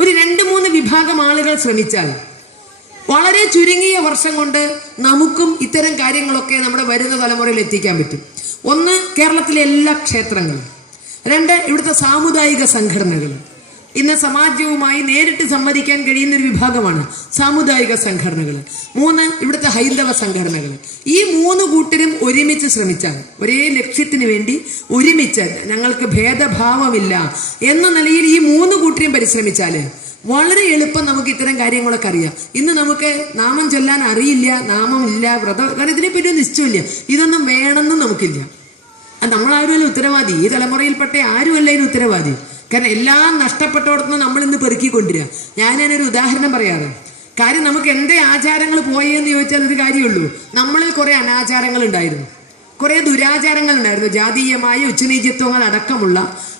ഒരു 2-3 വിഭാഗം ആളുകൾ ശ്രമിച്ചാൽ വളരെ ചുരുങ്ങിയ വർഷം കൊണ്ട് നമുക്കും ഇത്തരം കാര്യങ്ങളൊക്കെ നമ്മുടെ വരുന്ന തലമുറയിൽ എത്തിക്കാൻ പറ്റും. 1, കേരളത്തിലെ എല്ലാ ക്ഷേത്രങ്ങളും. 2, ഇവിടുത്തെ സാമുദായിക സംഘടനകൾ. ഇന്ന് സമാജവുമായി നേരിട്ട് സംവദിക്കാൻ കഴിയുന്ന ഒരു വിഭാഗമാണ് സാമുദായിക സംഘടനകൾ. 3, ഇവിടുത്തെ ഹൈന്ദവ സംഘടനകൾ. ഈ 3 കൂട്ടരും ഒരുമിച്ച് ശ്രമിച്ചാൽ, ഒരേ ലക്ഷ്യത്തിന് വേണ്ടി ഒരുമിച്ച്, ഞങ്ങൾക്ക് ഭേദഭാവമില്ല എന്ന നിലയിൽ ഈ 3 കൂട്ടരും പരിശ്രമിച്ചാൽ വളരെ എളുപ്പം നമുക്ക് ഇത്തരം കാര്യങ്ങളൊക്കെ അറിയാം. ഇന്ന് നമുക്ക് നാമം ചൊല്ലാൻ അറിയില്ല, നാമമില്ല, വ്രതം, കാരണം ഇതിനെപ്പറ്റി ഒന്നും നിശ്ചയമില്ല. ഇതൊന്നും വേണമെന്നും നമുക്കില്ല. നമ്മളാരുമല്ല ഉത്തരവാദി. ഈ തലമുറയിൽപ്പെട്ട ആരുമല്ല ഇതിന് ഉത്തരവാദി. കാരണം എല്ലാം നഷ്ടപ്പെട്ടോടത്തുനിന്ന് നമ്മൾ ഇന്ന് പെറുക്കിക്കൊണ്ടിരിക്കുക. ഞാനതിനൊരു ഉദാഹരണം പറയാറ്. കാര്യം നമുക്ക് എൻ്റെ ആചാരങ്ങൾ പോയെന്ന് ചോദിച്ചാൽ ഒരു കാര്യമുള്ളൂ. നമ്മളിൽ കുറെ അനാചാരങ്ങൾ ഉണ്ടായിരുന്നു, കുറെ ദുരാചാരങ്ങൾ ഉണ്ടായിരുന്നു. ജാതീയമായ ഉച്ചനീചത്വങ്ങൾ അടക്കമുള്ള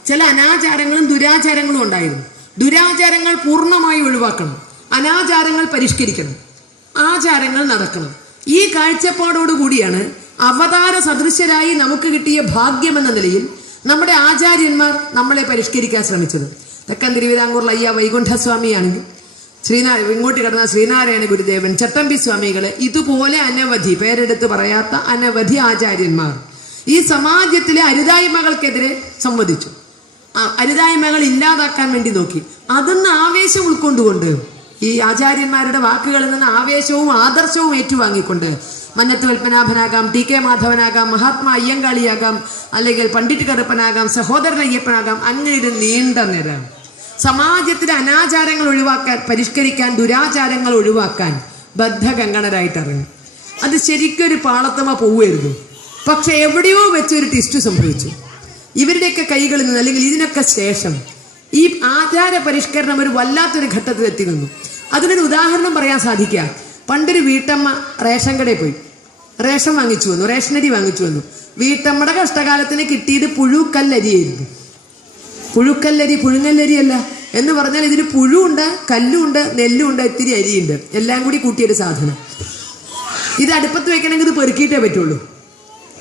ചില അനാചാരങ്ങളും ദുരാചാരങ്ങളും ഉണ്ടായിരുന്നു. ദുരാചാരങ്ങൾ പൂർണ്ണമായി ഒഴിവാക്കണം, അനാചാരങ്ങൾ പരിഷ്കരിക്കണം, ആചാരങ്ങൾ നടക്കണം. ഈ കാഴ്ചപ്പാടോടുകൂടിയാണ് അവതാര സദൃശ്യരായി നമുക്ക് കിട്ടിയ ഭാഗ്യമെന്ന നിലയിൽ നമ്മുടെ ആചാര്യന്മാർ നമ്മളെ പരിഷ്കരിക്കാൻ ശ്രമിച്ചത്. തെക്കൻ തിരുവിതാംകൂറിൽ അയ്യ വൈകുണ്ഠസ്വാമിയാണെങ്കിൽ, ഇങ്ങോട്ട് കിടന്ന ശ്രീനാരായണ ഗുരുദേവൻ, ചട്ടമ്പി സ്വാമികള്, ഇതുപോലെ അനവധി, പേരെടുത്ത് പറയാത്ത അനവധി ആചാര്യന്മാർ ഈ സമാജത്തിലെ അരുതായ്മകൾക്കെതിരെ സംവദിച്ചു. അരുതായ്മകൾ ഇല്ലാതാക്കാൻ വേണ്ടി നോക്കി. അതിന്ന് ആവേശം ഉൾക്കൊണ്ടുകൊണ്ട്, ഈ ആചാര്യന്മാരുടെ വാക്കുകളിൽ നിന്ന് ആവേശവും ആദർശവും ഏറ്റുവാങ്ങിക്കൊണ്ട് മന്നത്ത് പത്മനാഭനാകാം, ടി.കെ. മാധവനാകാം, മഹാത്മാ അയ്യങ്കാളിയാകാം, അല്ലെങ്കിൽ പണ്ഡിറ്റ് കറുപ്പനാകാം, സഹോദരൻ അയ്യപ്പനാകാം, അങ്ങനെ ഒരു നീണ്ട നിര സമാജത്തിലെ അനാചാരങ്ങൾ ഒഴിവാക്കാൻ, പരിഷ്കരിക്കാൻ, ദുരാചാരങ്ങൾ ഒഴിവാക്കാൻ ബദ്ധകങ്കണരായിട്ട് ഇറങ്ങി. അത് ശരിക്കൊരു പാളത്തമ പോവുമായിരുന്നു. പക്ഷെ എവിടെയോ വെച്ചൊരു ട്വിസ്റ്റ് സംഭവിച്ചു. ഇവരുടെയൊക്കെ കൈകളിൽ നിന്ന്, അല്ലെങ്കിൽ ഇതിനൊക്കെ ശേഷം ഈ ആചാര പരിഷ്കരണം ഒരു വല്ലാത്തൊരു ഘട്ടത്തിൽ എത്തി നിന്നു. അതിനൊരു ഉദാഹരണം പറയാൻ സാധിക്കുക. പണ്ടൊരു വീട്ടമ്മ റേഷൻ കടയിൽ പോയി റേഷൻ വാങ്ങിച്ചു വന്നു, റേഷനരി വാങ്ങിച്ചു വന്നു. വീട്ടമ്മയുടെ കഷ്ടകാലത്തിന് കിട്ടിയത് പുഴുക്കല്ലരിയായിരുന്നു. പുഴുക്കല്ലരി, പുഴുങ്ങല്ലരി അല്ല എന്ന് പറഞ്ഞാൽ ഇതിന് പുഴുണ്ട്, കല്ലുണ്ട്, നെല്ലുണ്ട്, ഇത്തിരി അരിയുണ്ട്, എല്ലാം കൂടി കൂട്ടിയൊരു സാധനം. ഇത് അടുപ്പത്ത് വെക്കണമെങ്കിൽ ഇത് പെറുക്കിയിട്ടേ പറ്റുള്ളൂ.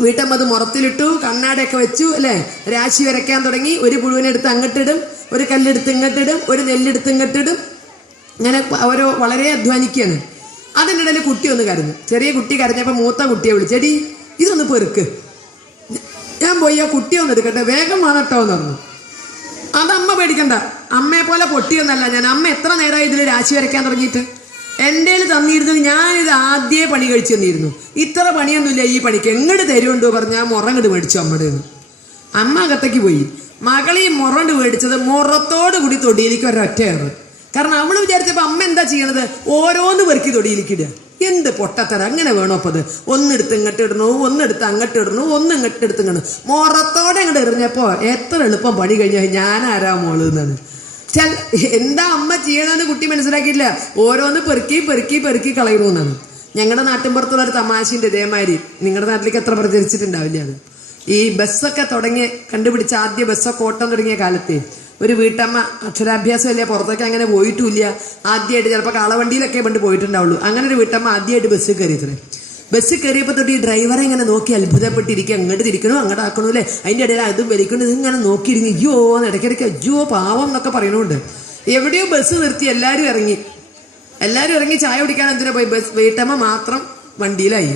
വീട്ടമ്മ അത് മുറത്തിലിട്ടു, കണ്ണാടയൊക്കെ വെച്ചു, അല്ലേ, രാശി വരയ്ക്കാൻ തുടങ്ങി. ഒരു പുഴുവിനെടുത്ത് അങ്ങോട്ടിടും, ഒരു കല്ലെടുത്ത് ഇങ്ങോട്ടിടും, ഒരു നെല്ലെടുത്ത് ഇങ്ങോട്ടിടും. ഇങ്ങനെ ഓരോ വളരെ അധ്വാനിക്കുകയാണ്. അതിൻ്റെ ഇടയിൽ കുട്ടി ഒന്ന് കരഞ്ഞു. ചെറിയ കുട്ടി കരഞ്ഞപ്പോൾ മൂത്ത കുട്ടിയെ വിളിച്ചെടി ഇതൊന്ന് പെറുക്ക്. ഞാൻ പോയി ആ കുട്ടിയെ ഒന്ന് എടുക്കട്ടെ, വേഗം വേണട്ടോ എന്ന് പറഞ്ഞു. അതമ്മ പേടിക്കണ്ട, അമ്മയെ പോലെ പൊട്ടിയൊന്നല്ല ഞാൻ. അമ്മ എത്ര നേരമായി ഇതിൽ രാശി വരയ്ക്കാൻ തുടങ്ങിയിട്ട്. എൻ്റെ തന്നിരുന്നു, ഞാനിത് ആദ്യമേ പണി കഴിച്ചു തന്നിരുന്നു. ഇത്ര പണിയൊന്നുമില്ല ഈ പണിക്ക്, എങ്ങോട്ട് തരുമുണ്ടോ പറഞ്ഞാൽ മുറങ്ങോട്ട് മേടിച്ചു അമ്മയുടെ നിന്ന്. അമ്മ അകത്തേക്ക് പോയി. മകളീ മുറണ്ട് മേടിച്ചത് മുറത്തോട് കൂടി തൊടിയിലേക്ക് ഒരൊറ്റയാണ്. കാരണം അവൾ വിചാരിച്ചപ്പോൾ അമ്മ എന്താ ചെയ്യണത്, ഓരോന്ന് പെറുക്കി തൊടിയിലേക്ക് ഇടുക. എന്ത് പൊട്ടത്തര, അങ്ങനെ വേണോ അപ്പോൾ അത്? ഒന്നെടുത്ത് ഇങ്ങോട്ട് ഇടണു, ഒന്നെടുത്ത് അങ്ങോട്ട് ഇടണു, ഒന്ന് ഇങ്ങോട്ട് എടുത്ത് ഇങ്ങോട്ട് മുറത്തോടെ അങ്ങോട്ട് എറിഞ്ഞപ്പോൾ എത്ര എളുപ്പം പണി കഴിഞ്ഞാൽ ഞാനാരാ മോള് എന്നാണ്. എന്താ അമ്മ ചെയ്യണമെന്ന് കുട്ടി മനസ്സിലാക്കിയില്ല. ഓരോന്ന് പെറുക്കി പെറുക്കി പെറുക്കി കളയണമെന്നാണ്. ഞങ്ങളുടെ നാട്ടിൻപുറത്തുള്ള ഒരു തമാശയുണ്ട് ഇതേമാതിരി. നിങ്ങളുടെ നാട്ടിലേക്ക് എത്ര പ്രചരിച്ചിട്ടുണ്ടാവില്ല അത്. ഈ ബസ്സൊക്കെ കണ്ടുപിടിച്ച ആദ്യ ബസ്സൊക്കെ ഓട്ടം തുടങ്ങിയ കാലത്ത് ഒരു വീട്ടമ്മ അക്ഷരാഭ്യാസം ഇല്ല, പുറത്തേക്ക് അങ്ങനെ പോയിട്ടുമില്ല. ആദ്യമായിട്ട് ചിലപ്പോൾ കാളവണ്ടിയിലൊക്കെ പണ്ട് പോയിട്ടുണ്ടാവുള്ളൂ. അങ്ങനെ ഒരു വീട്ടമ്മ ആദ്യമായിട്ട് ബസ്സിൽ കയറിയത്രേ. ബസ്സിൽ കയറിയപ്പോൾ തൊട്ട് ഈ ഡ്രൈവറെ ഇങ്ങനെ നോക്കി അത്ഭുതപ്പെട്ടിരിക്കുക. അങ്ങോട്ട് തിരിക്കണോ അങ്ങോട്ട് ആക്കണോ അല്ലേ, അതിൻ്റെ ഇടയിൽ അതും വലിക്കണോ, ഇതിങ്ങനെ നോക്കിയിരിക്കും. അയ്യോ എന്ന് ഇടയ്ക്കിടയ്ക്ക് അയ്യോ പാവം എന്നൊക്കെ പറയണുണ്ട്. എവിടെയോ ബസ് നിർത്തി എല്ലാവരും ഇറങ്ങി ചായ കുടിക്കാൻ എന്തിനാ പോയി. വീട്ടമ്മ മാത്രം വണ്ടിയിലായി.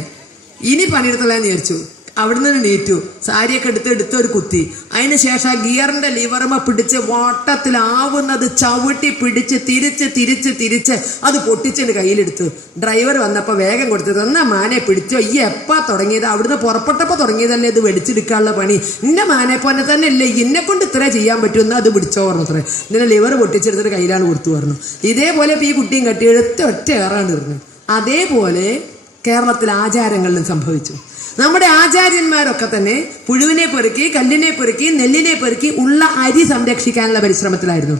ഇനി പണിയെടുത്തല്ലാന്ന് വിചാരിച്ചു. അവിടുന്ന് നീറ്റു, സാരിയൊക്കെ എടുത്ത് ഒരു കുത്തി. അതിന് ശേഷം ആ ഗിയറിന്റെ ലിവറുമ പിടിച്ച് വട്ടത്തിലാവുന്നത് ചവിട്ടി പിടിച്ച് തിരിച്ച് അത് പൊട്ടിച്ചെൻ്റെ കയ്യിലെടുത്തു. ഡ്രൈവർ വന്നപ്പോൾ വേഗം കൊടുത്തത്, എന്നാ മാനെ പിടിച്ചോ, ഈ എപ്പാ തുടങ്ങിയത്? അവിടുന്ന് പുറപ്പെട്ടപ്പോൾ തുടങ്ങിയതല്ലേ ഇത് വെടിച്ചെടുക്കാനുള്ള പണി. നിന്റെ മാനെ പോലെ തന്നെ അല്ലേ, എന്നെ കൊണ്ട് ഇത്ര ചെയ്യാൻ പറ്റുമെന്ന് അത് പിടിച്ചോ പറഞ്ഞു. അത്രേ ഇങ്ങനെ ലിവർ പൊട്ടിച്ചെടുത്തിട്ട് കയ്യിലാണ് കൊടുത്തു പറഞ്ഞു. ഇതേപോലെ ഇപ്പോൾ ഈ കുട്ടിയും കട്ടി ഒറ്റ ഏറാണ്ട് ഇരുന്നു. അതേപോലെ കേരളത്തിൽ ആചാരങ്ങളിലും സംഭവിച്ചു. നമ്മുടെ ആചാര്യന്മാരൊക്കെ തന്നെ പുഴുവിനെ പെറുക്കി, കല്ലിനെ പെറുക്കി, നെല്ലിനെ പെറുക്കി ഉള്ള അരി സംരക്ഷിക്കാനുള്ള പരിശ്രമത്തിലായിരുന്നു.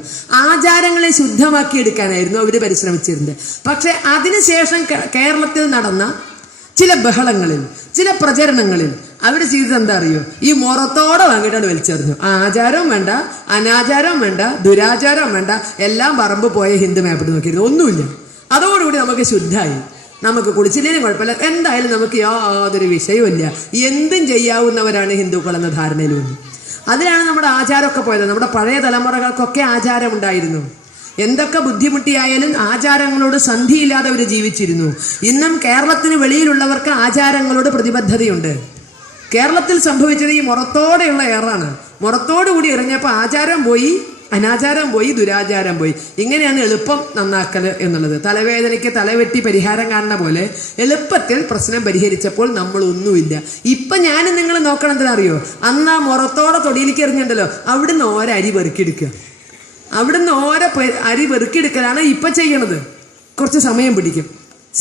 ആചാരങ്ങളെ ശുദ്ധമാക്കി എടുക്കാനായിരുന്നു അവർ പരിശ്രമിച്ചിരുന്നത്. പക്ഷെ അതിനുശേഷം കേരളത്തിൽ നടന്ന ചില ബഹളങ്ങളിൽ, ചില പ്രചരണങ്ങളിൽ അവർ ചെയ്തത് എന്താ അറിയോ? ഈ മുറത്തോടെ വാങ്ങിയിട്ടാണ് വലിച്ചെറിഞ്ഞു. ആചാരവും വേണ്ട, അനാചാരവും വേണ്ട, ദുരാചാരവും വേണ്ട, എല്ലാം പറമ്പ് പോയ ഹിന്ദു മാപ്പിട്ട് നോക്കിയിരുന്നു. ഒന്നുമില്ല. അതോടുകൂടി നമുക്ക് ശുദ്ധമായി. നമുക്ക് കുളിച്ചില്ലേലും കുഴപ്പമില്ല, എന്തായാലും നമുക്ക് യാതൊരു വിഷയവുമില്ല, എന്തും ചെയ്യാവുന്നവരാണ് ഹിന്ദുക്കൾ എന്ന ധാരണയിൽ വന്നു. അതിലാണ് നമ്മുടെ ആചാരമൊക്കെ പോയത്. നമ്മുടെ പഴയ തലമുറകൾക്കൊക്കെ ആചാരമുണ്ടായിരുന്നു. എന്തൊക്കെ ബുദ്ധിമുട്ടിയായാലും ആചാരങ്ങളോട് സന്ധിയില്ലാതെ അവർ ജീവിച്ചിരുന്നു. ഇന്നും കേരളത്തിന് വെളിയിലുള്ളവർക്ക് ആചാരങ്ങളോട് പ്രതിബദ്ധതയുണ്ട്. കേരളത്തിൽ സംഭവിച്ചത് ഈ മുറത്തോടെയുള്ള ഏറാണ്. മുറത്തോടുകൂടി എറിഞ്ഞപ്പോൾ ആചാരം പോയി, അനാചാരം പോയി, ദുരാചാരം പോയി. ഇങ്ങനെയാണ് എളുപ്പം നന്നാക്കൽ എന്നുള്ളത്. തലവേദനയ്ക്ക് തലവെട്ടി പരിഹാരം കാണുന്ന പോലെ എളുപ്പത്തിൽ പ്രശ്നം പരിഹരിച്ചപ്പോൾ നമ്മളൊന്നുമില്ല. ഇപ്പം ഞാനും നിങ്ങൾ നോക്കണം എന്തിനറിയോ? അന്ന് ആ മുറത്തോടെ തൊടിയിലേക്ക് എറിഞ്ഞുണ്ടല്ലോ, അവിടുന്ന് ഓരോ അരി പെറുക്കിയെടുക്കുക. അവിടുന്ന് ഓരോ അരി പെറുക്കിയെടുക്കലാണ് ഇപ്പം ചെയ്യണത്. കുറച്ച് സമയം പിടിക്കും,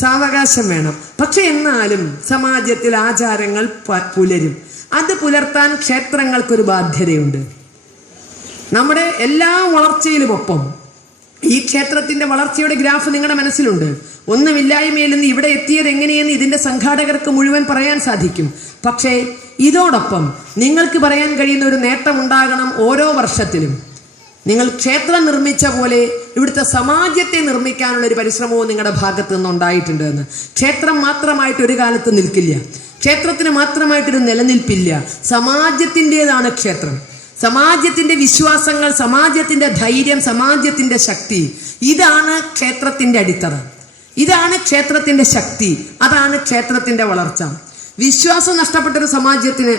സാവകാശം വേണം. പക്ഷെ എന്നാലും സമാജത്തിൽ ആചാരങ്ങൾ പുലരും. അത് പുലർത്താൻ ക്ഷേത്രങ്ങൾക്കൊരു ബാധ്യതയുണ്ട്. നമ്മുടെ എല്ലാ വളർച്ചയിലുമൊപ്പം ഈ ക്ഷേത്രത്തിന്റെ വളർച്ചയുടെ ഗ്രാഫ് നിങ്ങളുടെ മനസ്സിലുണ്ട്. ഒന്നുമില്ലായ്മയിൽ നിന്ന് ഇവിടെ എത്തിയത് എങ്ങനെയെന്ന് ഇതിന്റെ സംഘാടകർക്ക് മുഴുവൻ പറയാൻ സാധിക്കും. പക്ഷേ ഇതോടൊപ്പം നിങ്ങൾക്ക് പറയാൻ കഴിയുന്ന ഒരു നേട്ടം ഉണ്ടാകണം. ഓരോ വർഷത്തിലും നിങ്ങൾ ക്ഷേത്രം നിർമ്മിച്ച പോലെ ഇവിടുത്തെ സമാജത്തെ നിർമ്മിക്കാനുള്ള ഒരു പരിശ്രമവും നിങ്ങളുടെ ഭാഗത്തു നിന്നുണ്ടായിട്ടുണ്ട് എന്ന്. ക്ഷേത്രം മാത്രമായിട്ട് ഒരു കാലത്ത് നിൽക്കില്ല. ക്ഷേത്രത്തിന് മാത്രമായിട്ടൊരു നിലനിൽപ്പില്ല. സമാജത്തിൻ്റെതാണ് ക്ഷേത്രം. സമാജത്തിന്റെ വിശ്വാസങ്ങൾ, സമാജത്തിന്റെ ധൈര്യം, സമാജത്തിന്റെ ശക്തി, ഇതാണ് ക്ഷേത്രത്തിന്റെ അടിത്തറ. ഇതാണ് ക്ഷേത്രത്തിന്റെ ശക്തി. അതാണ് ക്ഷേത്രത്തിന്റെ വളർച്ച. വിശ്വാസം നഷ്ടപ്പെട്ടൊരു സമാജത്തിന്,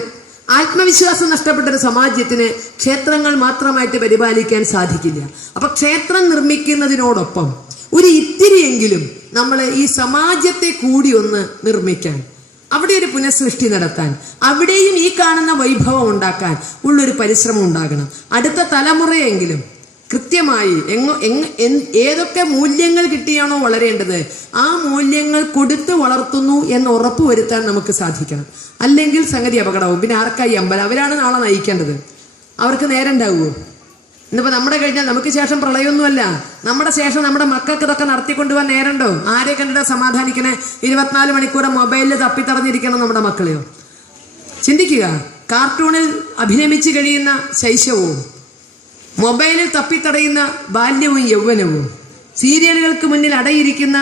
ആത്മവിശ്വാസം നഷ്ടപ്പെട്ടൊരു സമാജത്തിന് ക്ഷേത്രങ്ങൾ മാത്രമായിട്ട് പരിപാലിക്കാൻ സാധിക്കില്ല. അപ്പൊ ക്ഷേത്രം നിർമ്മിക്കുന്നതിനോടൊപ്പം ഒരു ഇത്തിരിയെങ്കിലും നമ്മൾ ഈ സമാജത്തെ കൂടി ഒന്ന് നിർമ്മിക്കാൻ, അവിടെ ഒരു പുനഃസൃഷ്ടി നടത്താൻ, അവിടെയും ഈ കാണുന്ന വൈഭവം ഉണ്ടാക്കാൻ ഉള്ളൊരു പരിശ്രമം ഉണ്ടാകണം. അടുത്ത തലമുറയെങ്കിലും കൃത്യമായി ഏതൊക്കെ മൂല്യങ്ങൾ കിട്ടിയാണോ വളരേണ്ടത് ആ മൂല്യങ്ങൾ കൊടുത്ത് വളർത്തുന്നു എന്ന് ഉറപ്പുവരുത്താൻ നമുക്ക് സാധിക്കണം. അല്ലെങ്കിൽ സംഗതി അപകടവും. പിന്നെ ആർക്കായി അമ്പലം? അവരാണ് നാളെ നയിക്കേണ്ടത്. അവർക്ക് നേരം ഉണ്ടാവുമോ? ഇന്നിപ്പോൾ നമ്മുടെ കഴിഞ്ഞാൽ നമുക്ക് ശേഷം പ്രളയമൊന്നുമല്ല, നമ്മുടെ ശേഷം നമ്മുടെ മക്കൾക്ക് ഇതൊക്കെ നടത്തിക്കൊണ്ടുപോകാൻ നേരമുണ്ടോ? ആരെ കണ്ടിട്ട് സമാധാനിക്കണേ? 24 മണിക്കൂർ മൊബൈലിൽ തപ്പിത്തറഞ്ഞിരിക്കണം നമ്മുടെ മക്കളെയോ? ചിന്തിക്കുക. കാർട്ടൂണിൽ അഭിനമിച്ച് കഴിയുന്ന ശൈശവവും, മൊബൈലിൽ തപ്പിത്തടയുന്ന ബാല്യവും യൗവനവും, സീരിയലുകൾക്ക് മുന്നിൽ അടയിരിക്കുന്ന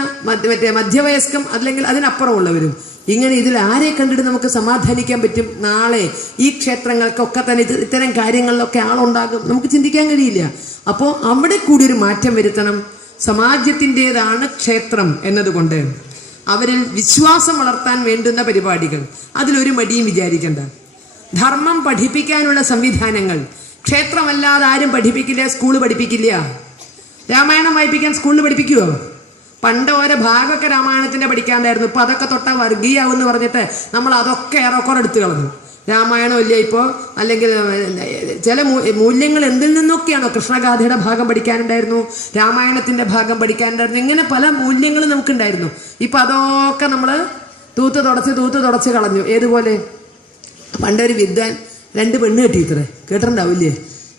മധ്യവയസ്കം അല്ലെങ്കിൽ അതിനപ്പുറമുള്ളവരും, ഇങ്ങനെ ഇതിൽ ആരെ കണ്ടിട്ട് നമുക്ക് സമാധാനിക്കാൻ പറ്റും? നാളെ ഈ ക്ഷേത്രങ്ങൾക്കൊക്കെ തന്നെ ഇത്തരം കാര്യങ്ങളിലൊക്കെ ആളുണ്ടാകും, നമുക്ക് ചിന്തിക്കാൻ കഴിയില്ല. അപ്പോൾ അവിടെ കൂടി ഒരു മാറ്റം വരുത്തണം. സമാജത്തിൻ്റെതാണ് ക്ഷേത്രം എന്നതുകൊണ്ട് അവരിൽ വിശ്വാസം വളർത്താൻ വേണ്ടുന്ന പരിപാടികൾ, അതിലൊരു മടിയും വിചാരിക്കേണ്ട. ധർമ്മം പഠിപ്പിക്കാനുള്ള സംവിധാനങ്ങൾ ക്ഷേത്രമല്ലാതെ ആരും പഠിപ്പിക്കില്ല, സ്കൂള് പഠിപ്പിക്കില്ല. രാമായണം വായിപ്പിക്കാൻ സ്കൂളിൽ പഠിപ്പിക്കുമോ? പണ്ട് ഓരോ ഭാഗമൊക്കെ രാമായണത്തിൻ്റെ പഠിക്കാണ്ടായിരുന്നു. ഇപ്പം അതൊക്കെ തൊട്ടാൽ വർഗീയാവും എന്ന് പറഞ്ഞിട്ട് നമ്മൾ അതൊക്കെ ഏറെക്കുറെ എടുത്തു കളഞ്ഞു. രാമായണം ഇല്ല ഇപ്പോൾ, അല്ലെങ്കിൽ ചില മൂല്യങ്ങൾ എന്തിൽ നിന്നൊക്കെയാണോ, കൃഷ്ണഗാഥയുടെ ഭാഗം പഠിക്കാനുണ്ടായിരുന്നു, രാമായണത്തിൻ്റെ ഭാഗം പഠിക്കാനുണ്ടായിരുന്നു, ഇങ്ങനെ പല മൂല്യങ്ങളും നമുക്കുണ്ടായിരുന്നു. ഇപ്പം അതൊക്കെ നമ്മൾ തൂത്ത് തുടച്ച് കളഞ്ഞു. ഏതുപോലെ? പണ്ടൊരു വിദ്വാൻ 2 പെണ്ണ് കെട്ടിയിത്രേ, കേട്ടിട്ടുണ്ടാവില്ലേ?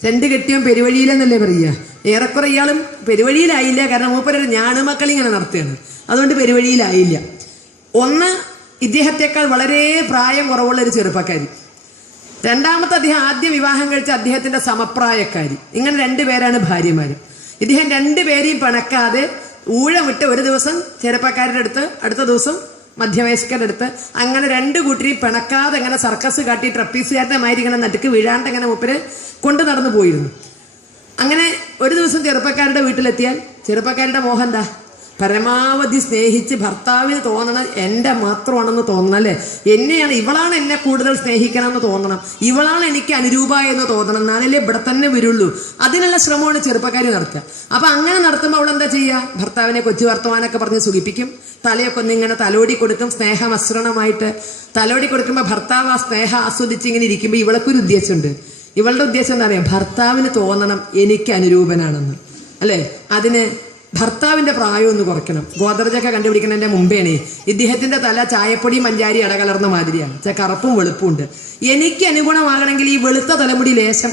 2 കെട്ടിയും പെരുവഴിയിലെന്നല്ലേ പറയുക. ഏറെക്കുറെ ഇയാളും പെരുവഴിയിലായില്ല, കാരണം മൂപ്പരൊരു ഞാണുമക്കളിങ്ങനെ നടത്തുകയാണ്, അതുകൊണ്ട് പെരുവഴിയിലായില്ല. ഒന്ന്, ഇദ്ദേഹത്തെക്കാൾ വളരെ പ്രായം കുറവുള്ള ഒരു ചെറുപ്പക്കാരി. രണ്ടാമത്തെ, അദ്ദേഹം ആദ്യം വിവാഹം കഴിച്ച അദ്ദേഹത്തിൻ്റെ സമപ്രായക്കാരി. ഇങ്ങനെ 2 പേരാണ് ഭാര്യമാർ. ഇദ്ദേഹം 2 പേരെയും പിണക്കാതെ ഊഴമിട്ട് ഒരു ദിവസം ചെറുപ്പക്കാരുടെ അടുത്ത്, അടുത്ത ദിവസം മധ്യവയസ്കരുടെ അടുത്ത്, അങ്ങനെ 2 കൂട്ടരെയും പിണക്കാതെ അങ്ങനെ സർക്കസ് കാട്ടി ട്രപ്പീസുകാരുടെ മാതിരി ഇങ്ങനെ നടുക്ക് വീഴാണ്ട് അങ്ങനെ മൂപ്പര് കൊണ്ടു നടന്നു പോയിരുന്നു. അങ്ങനെ ഒരു ദിവസം ചെറുപ്പക്കാരുടെ വീട്ടിലെത്തിയാൽ ചെറുപ്പക്കാരുടെ മോഹം എന്താ? പരമാവധി സ്നേഹിച്ച് ഭർത്താവിന് തോന്നണം എൻ്റെ മാത്രമാണെന്ന് തോന്നണം, അല്ലേ? ഇവളാണ് എന്നെ കൂടുതൽ സ്നേഹിക്കണമെന്ന് തോന്നണം, ഇവളാണ് എനിക്ക് അനുരൂപ എന്ന് തോന്നണം, എന്നാലല്ലേ ഇവിടെ തന്നെ വരുള്ളൂ. അതിനുള്ള ശ്രമമാണ് ചെറുപ്പക്കാർ നടത്തുക. അപ്പം അങ്ങനെ നടത്തുമ്പോൾ അവളെന്താ ചെയ്യുക? ഭർത്താവിനെ കൊച്ചു വർത്തമാനമൊക്കെ പറഞ്ഞ് സുഖിപ്പിക്കും, തലയൊക്കെ ഒന്നിങ്ങനെ തലോടി കൊടുക്കും, സ്നേഹമസൃണമായിട്ട് തലോടി കൊടുക്കുമ്പോൾ ഭർത്താവ് ആ സ്നേഹം ആസ്വദിച്ച് ഇങ്ങനെ ഇരിക്കുമ്പോൾ ഇവൾക്കൊരു ഉദ്ദേശമുണ്ട്. ഇവളുടെ ഉദ്ദേശം എന്താ പറയുക? ഭർത്താവിന് തോന്നണം എനിക്ക് അനുരൂപനാണെന്ന്, അല്ലേ? അതിന് ഭർത്താവിൻ്റെ പ്രായം ഒന്ന് കുറയ്ക്കണം. ഗോദ്രജൊക്കെ കണ്ടുപിടിക്കുന്നതിൻ്റെ മുമ്പേണേ ഇദ്ദേഹത്തിൻ്റെ തല ചായപ്പൊടി മഞ്ചാരി അടകലർന്ന മാതിരിയാണ്, കറുപ്പും വെളുപ്പും ഉണ്ട്. എനിക്ക് അനുഗുണമാകണമെങ്കിൽ ഈ വെളുത്ത തലമുടി ലേശം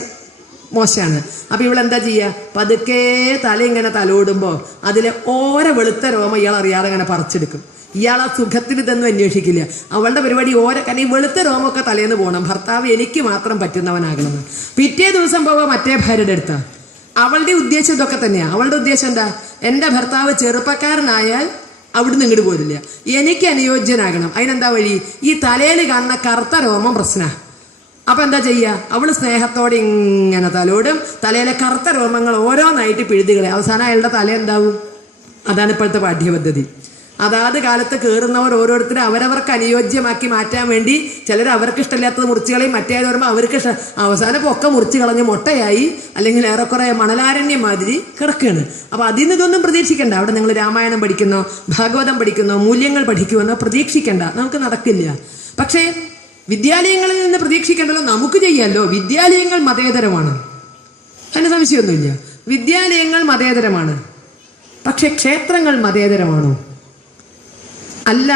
മോശമാണ്. അപ്പം ഇവളെന്താ ചെയ്യുക? പതുക്കെ തല ഇങ്ങനെ തലോടുമ്പോൾ അതിലെ ഓരോ വെളുത്ത രോമം ഇയാൾ അറിയാതെ ഇങ്ങനെ പറിച്ചെടുക്കും. ഇയാൾ ആ സുഖത്തിന് ഇതൊന്നും അന്വേഷിക്കില്ല. അവളുടെ പരിപാടി കാരണം ഈ വെളുത്ത രോമമൊക്കെ തലേന്ന് പോകണം, ഭർത്താവ് എനിക്ക് മാത്രം പറ്റുന്നവനാകണമെന്ന്. പിറ്റേ ദിവസം പോവുക മറ്റേ ഭാര്യയുടെ അടുത്താണ്. അവളുടെ ഉദ്ദേശം ഇതൊക്കെ തന്നെയാണ്. അവളുടെ ഉദ്ദേശം എന്താ? എൻ്റെ ഭർത്താവ് ചെറുപ്പക്കാരനായാൽ അവിടുന്ന് ഇങ്ങോട്ട് പോരില്ല, എനിക്ക് അനുയോജ്യനാകണം. അതിനെന്താ വഴി? ഈ തലയിൽ കാണുന്ന കറുത്ത രോമം പ്രശ്നമാണ്. അപ്പം എന്താ ചെയ്യുക? അവൾ സ്നേഹത്തോടെ ഇങ്ങനെ തലോടും, തലയിലെ കറുത്ത രോമങ്ങൾ ഓരോന്നായിട്ട് പിഴുതുകളെ. അവസാനം അയാളുടെ തല എന്താവും? അതാണ് ഇപ്പോഴത്തെ പാഠ്യപദ്ധതി. അതാത് കാലത്ത് കയറുന്നവർ ഓരോരുത്തരും അവരവർക്ക് അനുയോജ്യമാക്കി മാറ്റാൻ വേണ്ടി ചിലർ അവർക്ക് ഇഷ്ടമില്ലാത്തത് മുറിച്ചുകളയും, മറ്റേത് വരുമ്പോൾ അവർക്ക് അവസാനം ഒക്കെ മുറിച്ച് കളഞ്ഞ് മുട്ടയായി, അല്ലെങ്കിൽ ഏറെക്കുറെ മണലാരണ്യം മാതിരി കിടക്കുകയാണ്. അപ്പോൾ അതിൽ നിന്ന് ഇതൊന്നും പ്രതീക്ഷിക്കേണ്ട. അവിടെ നിങ്ങൾ രാമായണം പഠിക്കുന്നോ, ഭാഗവതം പഠിക്കുന്നോ, മൂല്യങ്ങൾ പഠിക്കുമെന്നോ പ്രതീക്ഷിക്കേണ്ട, നമുക്ക് നടക്കില്ല. പക്ഷേ വിദ്യാലയങ്ങളിൽ നിന്ന് പ്രതീക്ഷിക്കേണ്ടല്ലോ, നമുക്ക് ചെയ്യാമല്ലോ. വിദ്യാലയങ്ങൾ മതേതരമാണ്, അതിന് സംശയമൊന്നുമില്ല. വിദ്യാലയങ്ങൾ മതേതരമാണ്. പക്ഷെ ക്ഷേത്രങ്ങൾ മതേതരമാണോ? അല്ല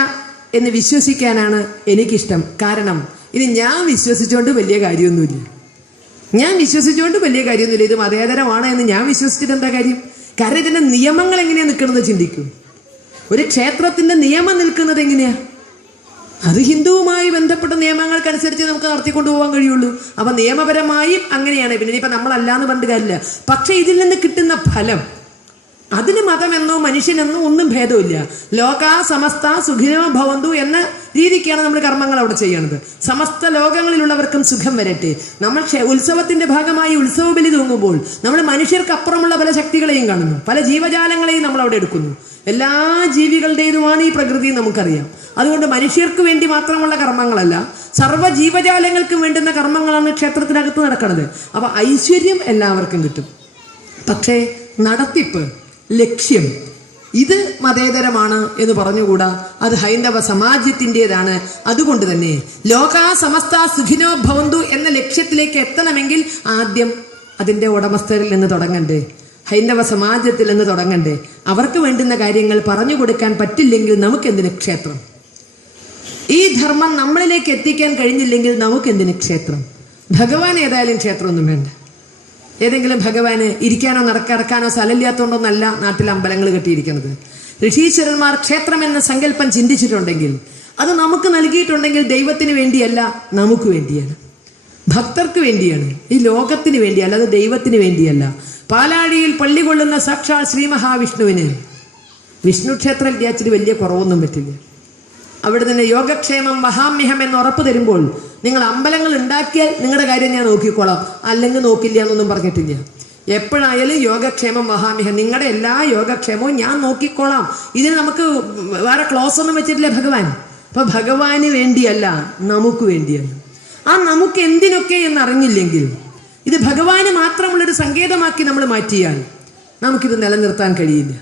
എന്ന് വിശ്വസിക്കാനാണ് എനിക്കിഷ്ടം. കാരണം ഇനി ഞാൻ വിശ്വസിച്ചുകൊണ്ട് വലിയ കാര്യമൊന്നുമില്ല. ഇത് മതേതരമാണ് എന്ന് ഞാൻ വിശ്വസിച്ചിട്ട് എന്താ കാര്യം? കാരണം ഇതിൻ്റെ നിയമങ്ങൾ എങ്ങനെയാണ് നിൽക്കണമെന്ന് ചിന്തിക്കൂ. ഒരു ക്ഷേത്രത്തിൻ്റെ നിയമം നിൽക്കുന്നത് എങ്ങനെയാ? അത് ഹിന്ദുവുമായി ബന്ധപ്പെട്ട നിയമങ്ങൾക്കനുസരിച്ച് നമുക്ക് നടത്തിക്കൊണ്ടു പോകാൻ കഴിയുള്ളൂ. അപ്പം നിയമപരമായും അങ്ങനെയാണ്. പിന്നെ ഇപ്പം നമ്മളല്ലാന്ന് പറഞ്ഞിട്ട് കാര്യമില്ല. പക്ഷെ ഇതിൽ നിന്ന് കിട്ടുന്ന ഫലം, അതിന് മതമെന്നോ മനുഷ്യനെന്നോ ഒന്നും ഭേദമില്ല. ലോകാ സമസ്ത സുഖിനോ ഭവന്തു എന്ന രീതിക്കാണ് നമ്മൾ കർമ്മങ്ങൾ അവിടെ ചെയ്യണത്. സമസ്ത ലോകങ്ങളിലുള്ളവർക്കും സുഖം വരട്ടെ. നമ്മൾ ഉത്സവത്തിന്റെ ഭാഗമായി ഉത്സവ ബലി തൂങ്ങുമ്പോൾ നമ്മൾ മനുഷ്യർക്കപ്പുറമുള്ള പല ശക്തികളെയും കാണുന്നു, പല ജീവജാലങ്ങളെയും നമ്മൾ അവിടെ എടുക്കുന്നു. എല്ലാ ജീവികളുടേതുമാണ് ഈ പ്രകൃതി, നമുക്കറിയാം. അതുകൊണ്ട് മനുഷ്യർക്ക് വേണ്ടി മാത്രമുള്ള കർമ്മങ്ങളല്ല, സർവ്വ ജീവജാലങ്ങൾക്കും വേണ്ടുന്ന കർമ്മങ്ങളാണ് ക്ഷേത്രത്തിനകത്ത് നടക്കുന്നത്. അപ്പോൾ ഐശ്വര്യം എല്ലാവർക്കും കിട്ടും. പക്ഷേ നടത്തിപ്പ്, ലക്ഷ്യം, ഇത് മതേതരമാണ് എന്ന് പറഞ്ഞുകൂടാ. അത് ഹൈന്ദവ സമാജത്തിൻ്റെതാണ്. അതുകൊണ്ട് തന്നെ ലോകാ സമസ്ത സുഖിനോ ഭവന്തു എന്ന ലക്ഷ്യത്തിലേക്ക് എത്തണമെങ്കിൽ ആദ്യം അതിൻ്റെ ഉടമസ്ഥരിൽ നിന്ന് തുടങ്ങണ്ടേ, ഹൈന്ദവ സമാജത്തിൽ നിന്ന് തുടങ്ങണ്ടേ. അവർക്ക് വേണ്ടുന്ന കാര്യങ്ങൾ പറഞ്ഞു കൊടുക്കാൻ പറ്റില്ലെങ്കിൽ നമുക്കെന്തിന് ക്ഷേത്രം? ഈ ധർമ്മം നമ്മളിലേക്ക് എത്തിക്കാൻ കഴിഞ്ഞില്ലെങ്കിൽ നമുക്കെന്തിന് ക്ഷേത്രം? ഭഗവാൻ ഏതായാലും ക്ഷേത്രമൊന്നും വേണ്ട. ഏതെങ്കിലും ഭഗവാന് ഇരിക്കാനോ നടക്കാനോ സ്ഥലമില്ലാത്തതുകൊണ്ടൊന്നല്ല നാട്ടിൽ അമ്പലങ്ങൾ കെട്ടിയിരിക്കുന്നത്. ഋഷീശ്വരന്മാർ ക്ഷേത്രം എന്ന സങ്കല്പം ചിന്തിച്ചിട്ടുണ്ടെങ്കിൽ, അത് നമുക്ക് നൽകിയിട്ടുണ്ടെങ്കിൽ ദൈവത്തിന് വേണ്ടിയല്ല, നമുക്ക് വേണ്ടിയാണ്, ഭക്തർക്ക് വേണ്ടിയാണ്, ഈ ലോകത്തിന് വേണ്ടിയല്ല, അത് ദൈവത്തിന് വേണ്ടിയല്ല. പാലാഴിയിൽ പള്ളി കൊള്ളുന്ന സാക്ഷാൽ ശ്രീ മഹാവിഷ്ണുവിന് വിഷ്ണു ക്ഷേത്രം ഇല്ലാച്ചിട്ട് വലിയ കുറവൊന്നും പറ്റില്ല. അവിടെ തന്നെ യോഗക്ഷേമം മഹാമ്യഹം എന്ന് ഉറപ്പ് തരുമ്പോൾ നിങ്ങൾ അമ്പലങ്ങൾ ഉണ്ടാക്കിയാൽ നിങ്ങളുടെ കാര്യം ഞാൻ നോക്കിക്കോളാം, അല്ലെങ്കിൽ നോക്കില്ല എന്നൊന്നും പറഞ്ഞിട്ടില്ല. എപ്പോഴായാലും യോഗക്ഷേമം മഹാമ്യഹം, നിങ്ങളുടെ എല്ലാ യോഗക്ഷേമവും ഞാൻ നോക്കിക്കോളാം. ഇതിന് നമുക്ക് വേറെ ക്ലോസ് ഒന്നും വെച്ചിട്ടില്ല ഭഗവാൻ. അപ്പൊ ഭഗവാന് വേണ്ടിയല്ല, നമുക്ക് വേണ്ടിയാണ്. ആ നമുക്ക് എന്തിനൊക്കെ എന്നറിഞ്ഞില്ലെങ്കിൽ ഇത് ഭഗവാന് മാത്രമുള്ളൊരു സങ്കേതമാക്കി നമ്മൾ മാറ്റിയാൽ നമുക്കിത് നിലനിർത്താൻ കഴിയില്ല.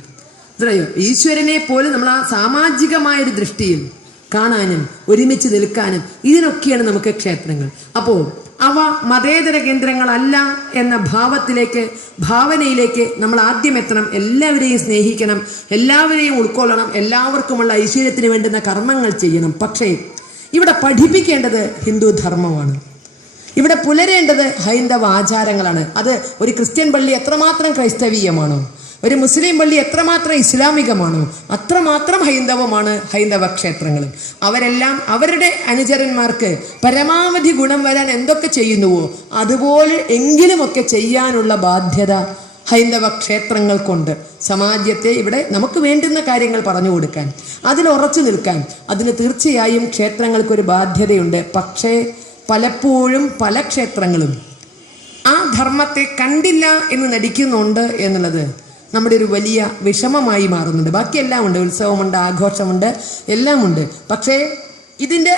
ഇത്രയോ ഈശ്വരനെ പോലെ നമ്മൾ ആ സാമാജികമായൊരു ദൃഷ്ടിയിൽ കാണാനും ഒരുമിച്ച് നിൽക്കാനും ഇതിനൊക്കെയാണ് നമുക്ക് ക്ഷേത്രങ്ങൾ. അപ്പോൾ അവ മതേതര കേന്ദ്രങ്ങളല്ല എന്ന ഭാവനയിലേക്ക് നമ്മൾ ആദ്യം എത്തണം. എല്ലാവരെയും സ്നേഹിക്കണം, എല്ലാവരെയും ഉൾക്കൊള്ളണം, എല്ലാവർക്കുമുള്ള ഐശ്വര്യത്തിന് വേണ്ടുന്ന കർമ്മങ്ങൾ ചെയ്യണം. പക്ഷേ ഇവിടെ പഠിപ്പിക്കേണ്ടത് ഹിന്ദു ധർമ്മമാണ്. ഇവിടെ പുലരേണ്ടത് ഹൈന്ദവ ആചാരങ്ങളാണ്. അത് ഒരു ക്രിസ്ത്യൻ പള്ളി എത്രമാത്രം ക്രൈസ്തവീയമാണോ, ഒരു മുസ്ലിം പള്ളി എത്രമാത്രം ഇസ്ലാമികമാണോ അത്രമാത്രം ഹൈന്ദവമാണ് ഹൈന്ദവ ക്ഷേത്രങ്ങൾ. അവരെല്ലാം അവരുടെ അനുചരന്മാർക്ക് പരമാവധി ഗുണം വരാൻ എന്തൊക്കെ ചെയ്യുന്നുവോ അതുപോലെ എങ്കിലുമൊക്കെ ചെയ്യാനുള്ള ബാധ്യത ഹൈന്ദവ ക്ഷേത്രങ്ങൾക്കുണ്ട്. സമാജത്തെ ഇവിടെ നമുക്ക് വേണ്ടുന്ന കാര്യങ്ങൾ പറഞ്ഞു കൊടുക്കാൻ, അതിൽ ഉറച്ചു നിൽക്കാൻ അതിന് തീർച്ചയായും ക്ഷേത്രങ്ങൾക്കൊരു ബാധ്യതയുണ്ട്. പക്ഷേ പലപ്പോഴും പല ക്ഷേത്രങ്ങളും ആ ധർമ്മത്തെ കണ്ടില്ല എന്ന് നടിക്കുന്നുണ്ട് എന്നുള്ളത് നമ്മുടെ ഒരു വലിയ വിഷമമായി മാറുന്നുണ്ട്. ബാക്കിയെല്ലാം ഉണ്ട്, ഉത്സവമുണ്ട്, ആഘോഷമുണ്ട്, എല്ലാം ഉണ്ട്. പക്ഷേ ഇതിൻ്റെ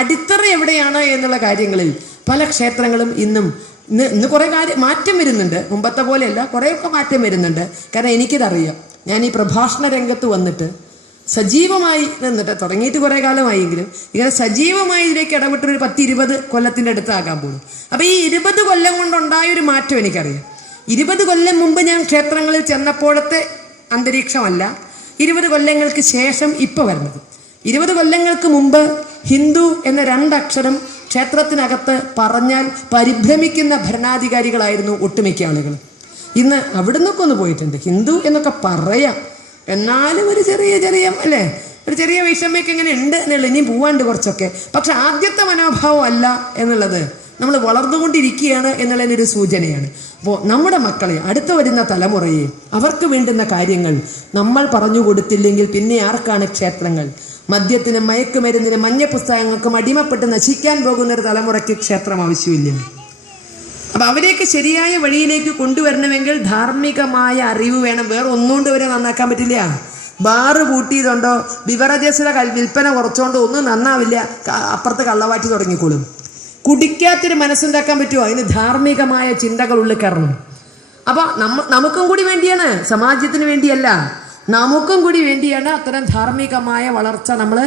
അടിത്തറ എവിടെയാണ് എന്നുള്ള കാര്യങ്ങളിൽ പല ക്ഷേത്രങ്ങളും ഇന്ന് കുറേ മാറ്റം വരുന്നുണ്ട്. മുമ്പത്തെ പോലെയല്ല, കുറേയൊക്കെ മാറ്റം വരുന്നുണ്ട്. കാരണം എനിക്കിതറിയാം. ഞാൻ ഈ പ്രഭാഷണ രംഗത്ത് വന്നിട്ട് സജീവമായി നിന്നിട്ട് തുടങ്ങിയിട്ട് കുറേ കാലമായെങ്കിലും ഇങ്ങനെ സജീവമായി ഇതിലേക്ക് ഇടപെട്ടൊരു 10-20 കൊല്ലത്തിൻ്റെ അടുത്താകാൻ പോകും. അപ്പോൾ ഈ 20 കൊല്ലം കൊണ്ടുണ്ടായൊരു മാറ്റം എനിക്കറിയാം. 20 കൊല്ലം മുമ്പ് ഞാൻ ക്ഷേത്രങ്ങളിൽ ചെന്നപ്പോഴത്തെ അന്തരീക്ഷമല്ല 20 കൊല്ലങ്ങൾക്ക് ശേഷം ഇപ്പോൾ വരുന്നത്. 20 കൊല്ലങ്ങൾക്ക് മുമ്പ് ഹിന്ദു എന്ന 2 അക്ഷരം ക്ഷേത്രത്തിനകത്ത് പറഞ്ഞാൽ പരിഭ്രമിക്കുന്ന ഭരണാധികാരികളായിരുന്നു ഒട്ടുമിക്ക ആളുകൾ. ഇന്ന് അവിടെ നിന്നൊക്കെ ഒന്ന് പോയിട്ടുണ്ട്. ഹിന്ദു എന്നൊക്കെ പറയാം, എന്നാലും ഒരു ചെറിയ അല്ലേ, ഒരു ചെറിയ വിഷമയൊക്കെ ഇങ്ങനെ ഉണ്ട് എന്നുള്ളത്. ഇനി പോവാണ്ട് കുറച്ചൊക്കെ. പക്ഷെ ആദ്യത്തെ മനോഭാവം അല്ല എന്നുള്ളത് നമ്മൾ വളർന്നുകൊണ്ടിരിക്കുകയാണ് എന്നുള്ളതിനൊരു സൂചനയാണ്. അപ്പോൾ നമ്മുടെ മക്കളെ, അടുത്ത വരുന്ന തലമുറയെ അവർക്ക് വേണ്ടുന്ന കാര്യങ്ങൾ നമ്മൾ പറഞ്ഞു കൊടുത്തില്ലെങ്കിൽ പിന്നെ ആർക്കാണ് ക്ഷേത്രങ്ങൾ? മദ്യത്തിനും മയക്കുമരുന്നിനും മഞ്ഞപ്പുസ്തകങ്ങൾക്കും അടിമപ്പെട്ട് നശിക്കാൻ പോകുന്നൊരു തലമുറയ്ക്ക് ക്ഷേത്രം ആവശ്യമില്ല. അപ്പം അവരെയൊക്കെ ശരിയായ വഴിയിലേക്ക് കൊണ്ടുവരണമെങ്കിൽ ധാർമ്മികമായ അറിവ് വേണം. വേറെ ഒന്നുകൊണ്ട് അവരെ നന്നാക്കാൻ പറ്റില്ല. ബാറ് പൂട്ടിയതുകൊണ്ടോ ബിവറേജസിലെ വിൽപ്പന കുറച്ചുകൊണ്ടോ ഒന്നും നന്നാവില്ല. അപ്പുറത്ത് കള്ളവാറ്റി തുടങ്ങിക്കോളും. കുടിക്കാത്തൊരു മനസ്സുണ്ടാക്കാൻ പറ്റുമോ? അതിന് ധാർമ്മികമായ ചിന്തകൾ ഉള്ളിൽ കയറണം. അപ്പോൾ നമുക്കും കൂടി വേണ്ടിയാണ്, സമാജത്തിന് വേണ്ടിയല്ല, നമുക്കും കൂടി വേണ്ടിയാണ് അത്തരം ധാർമ്മികമായ വളർച്ച നമ്മൾ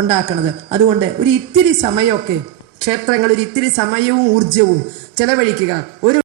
ഉണ്ടാക്കുന്നത്. അതുകൊണ്ട് ഒരു ഇത്തിരി സമയമൊക്കെ ക്ഷേത്രങ്ങൾ, ഒരു ഇത്തിരി സമയവും ഊർജവും ചെലവഴിക്കുക. ഒരു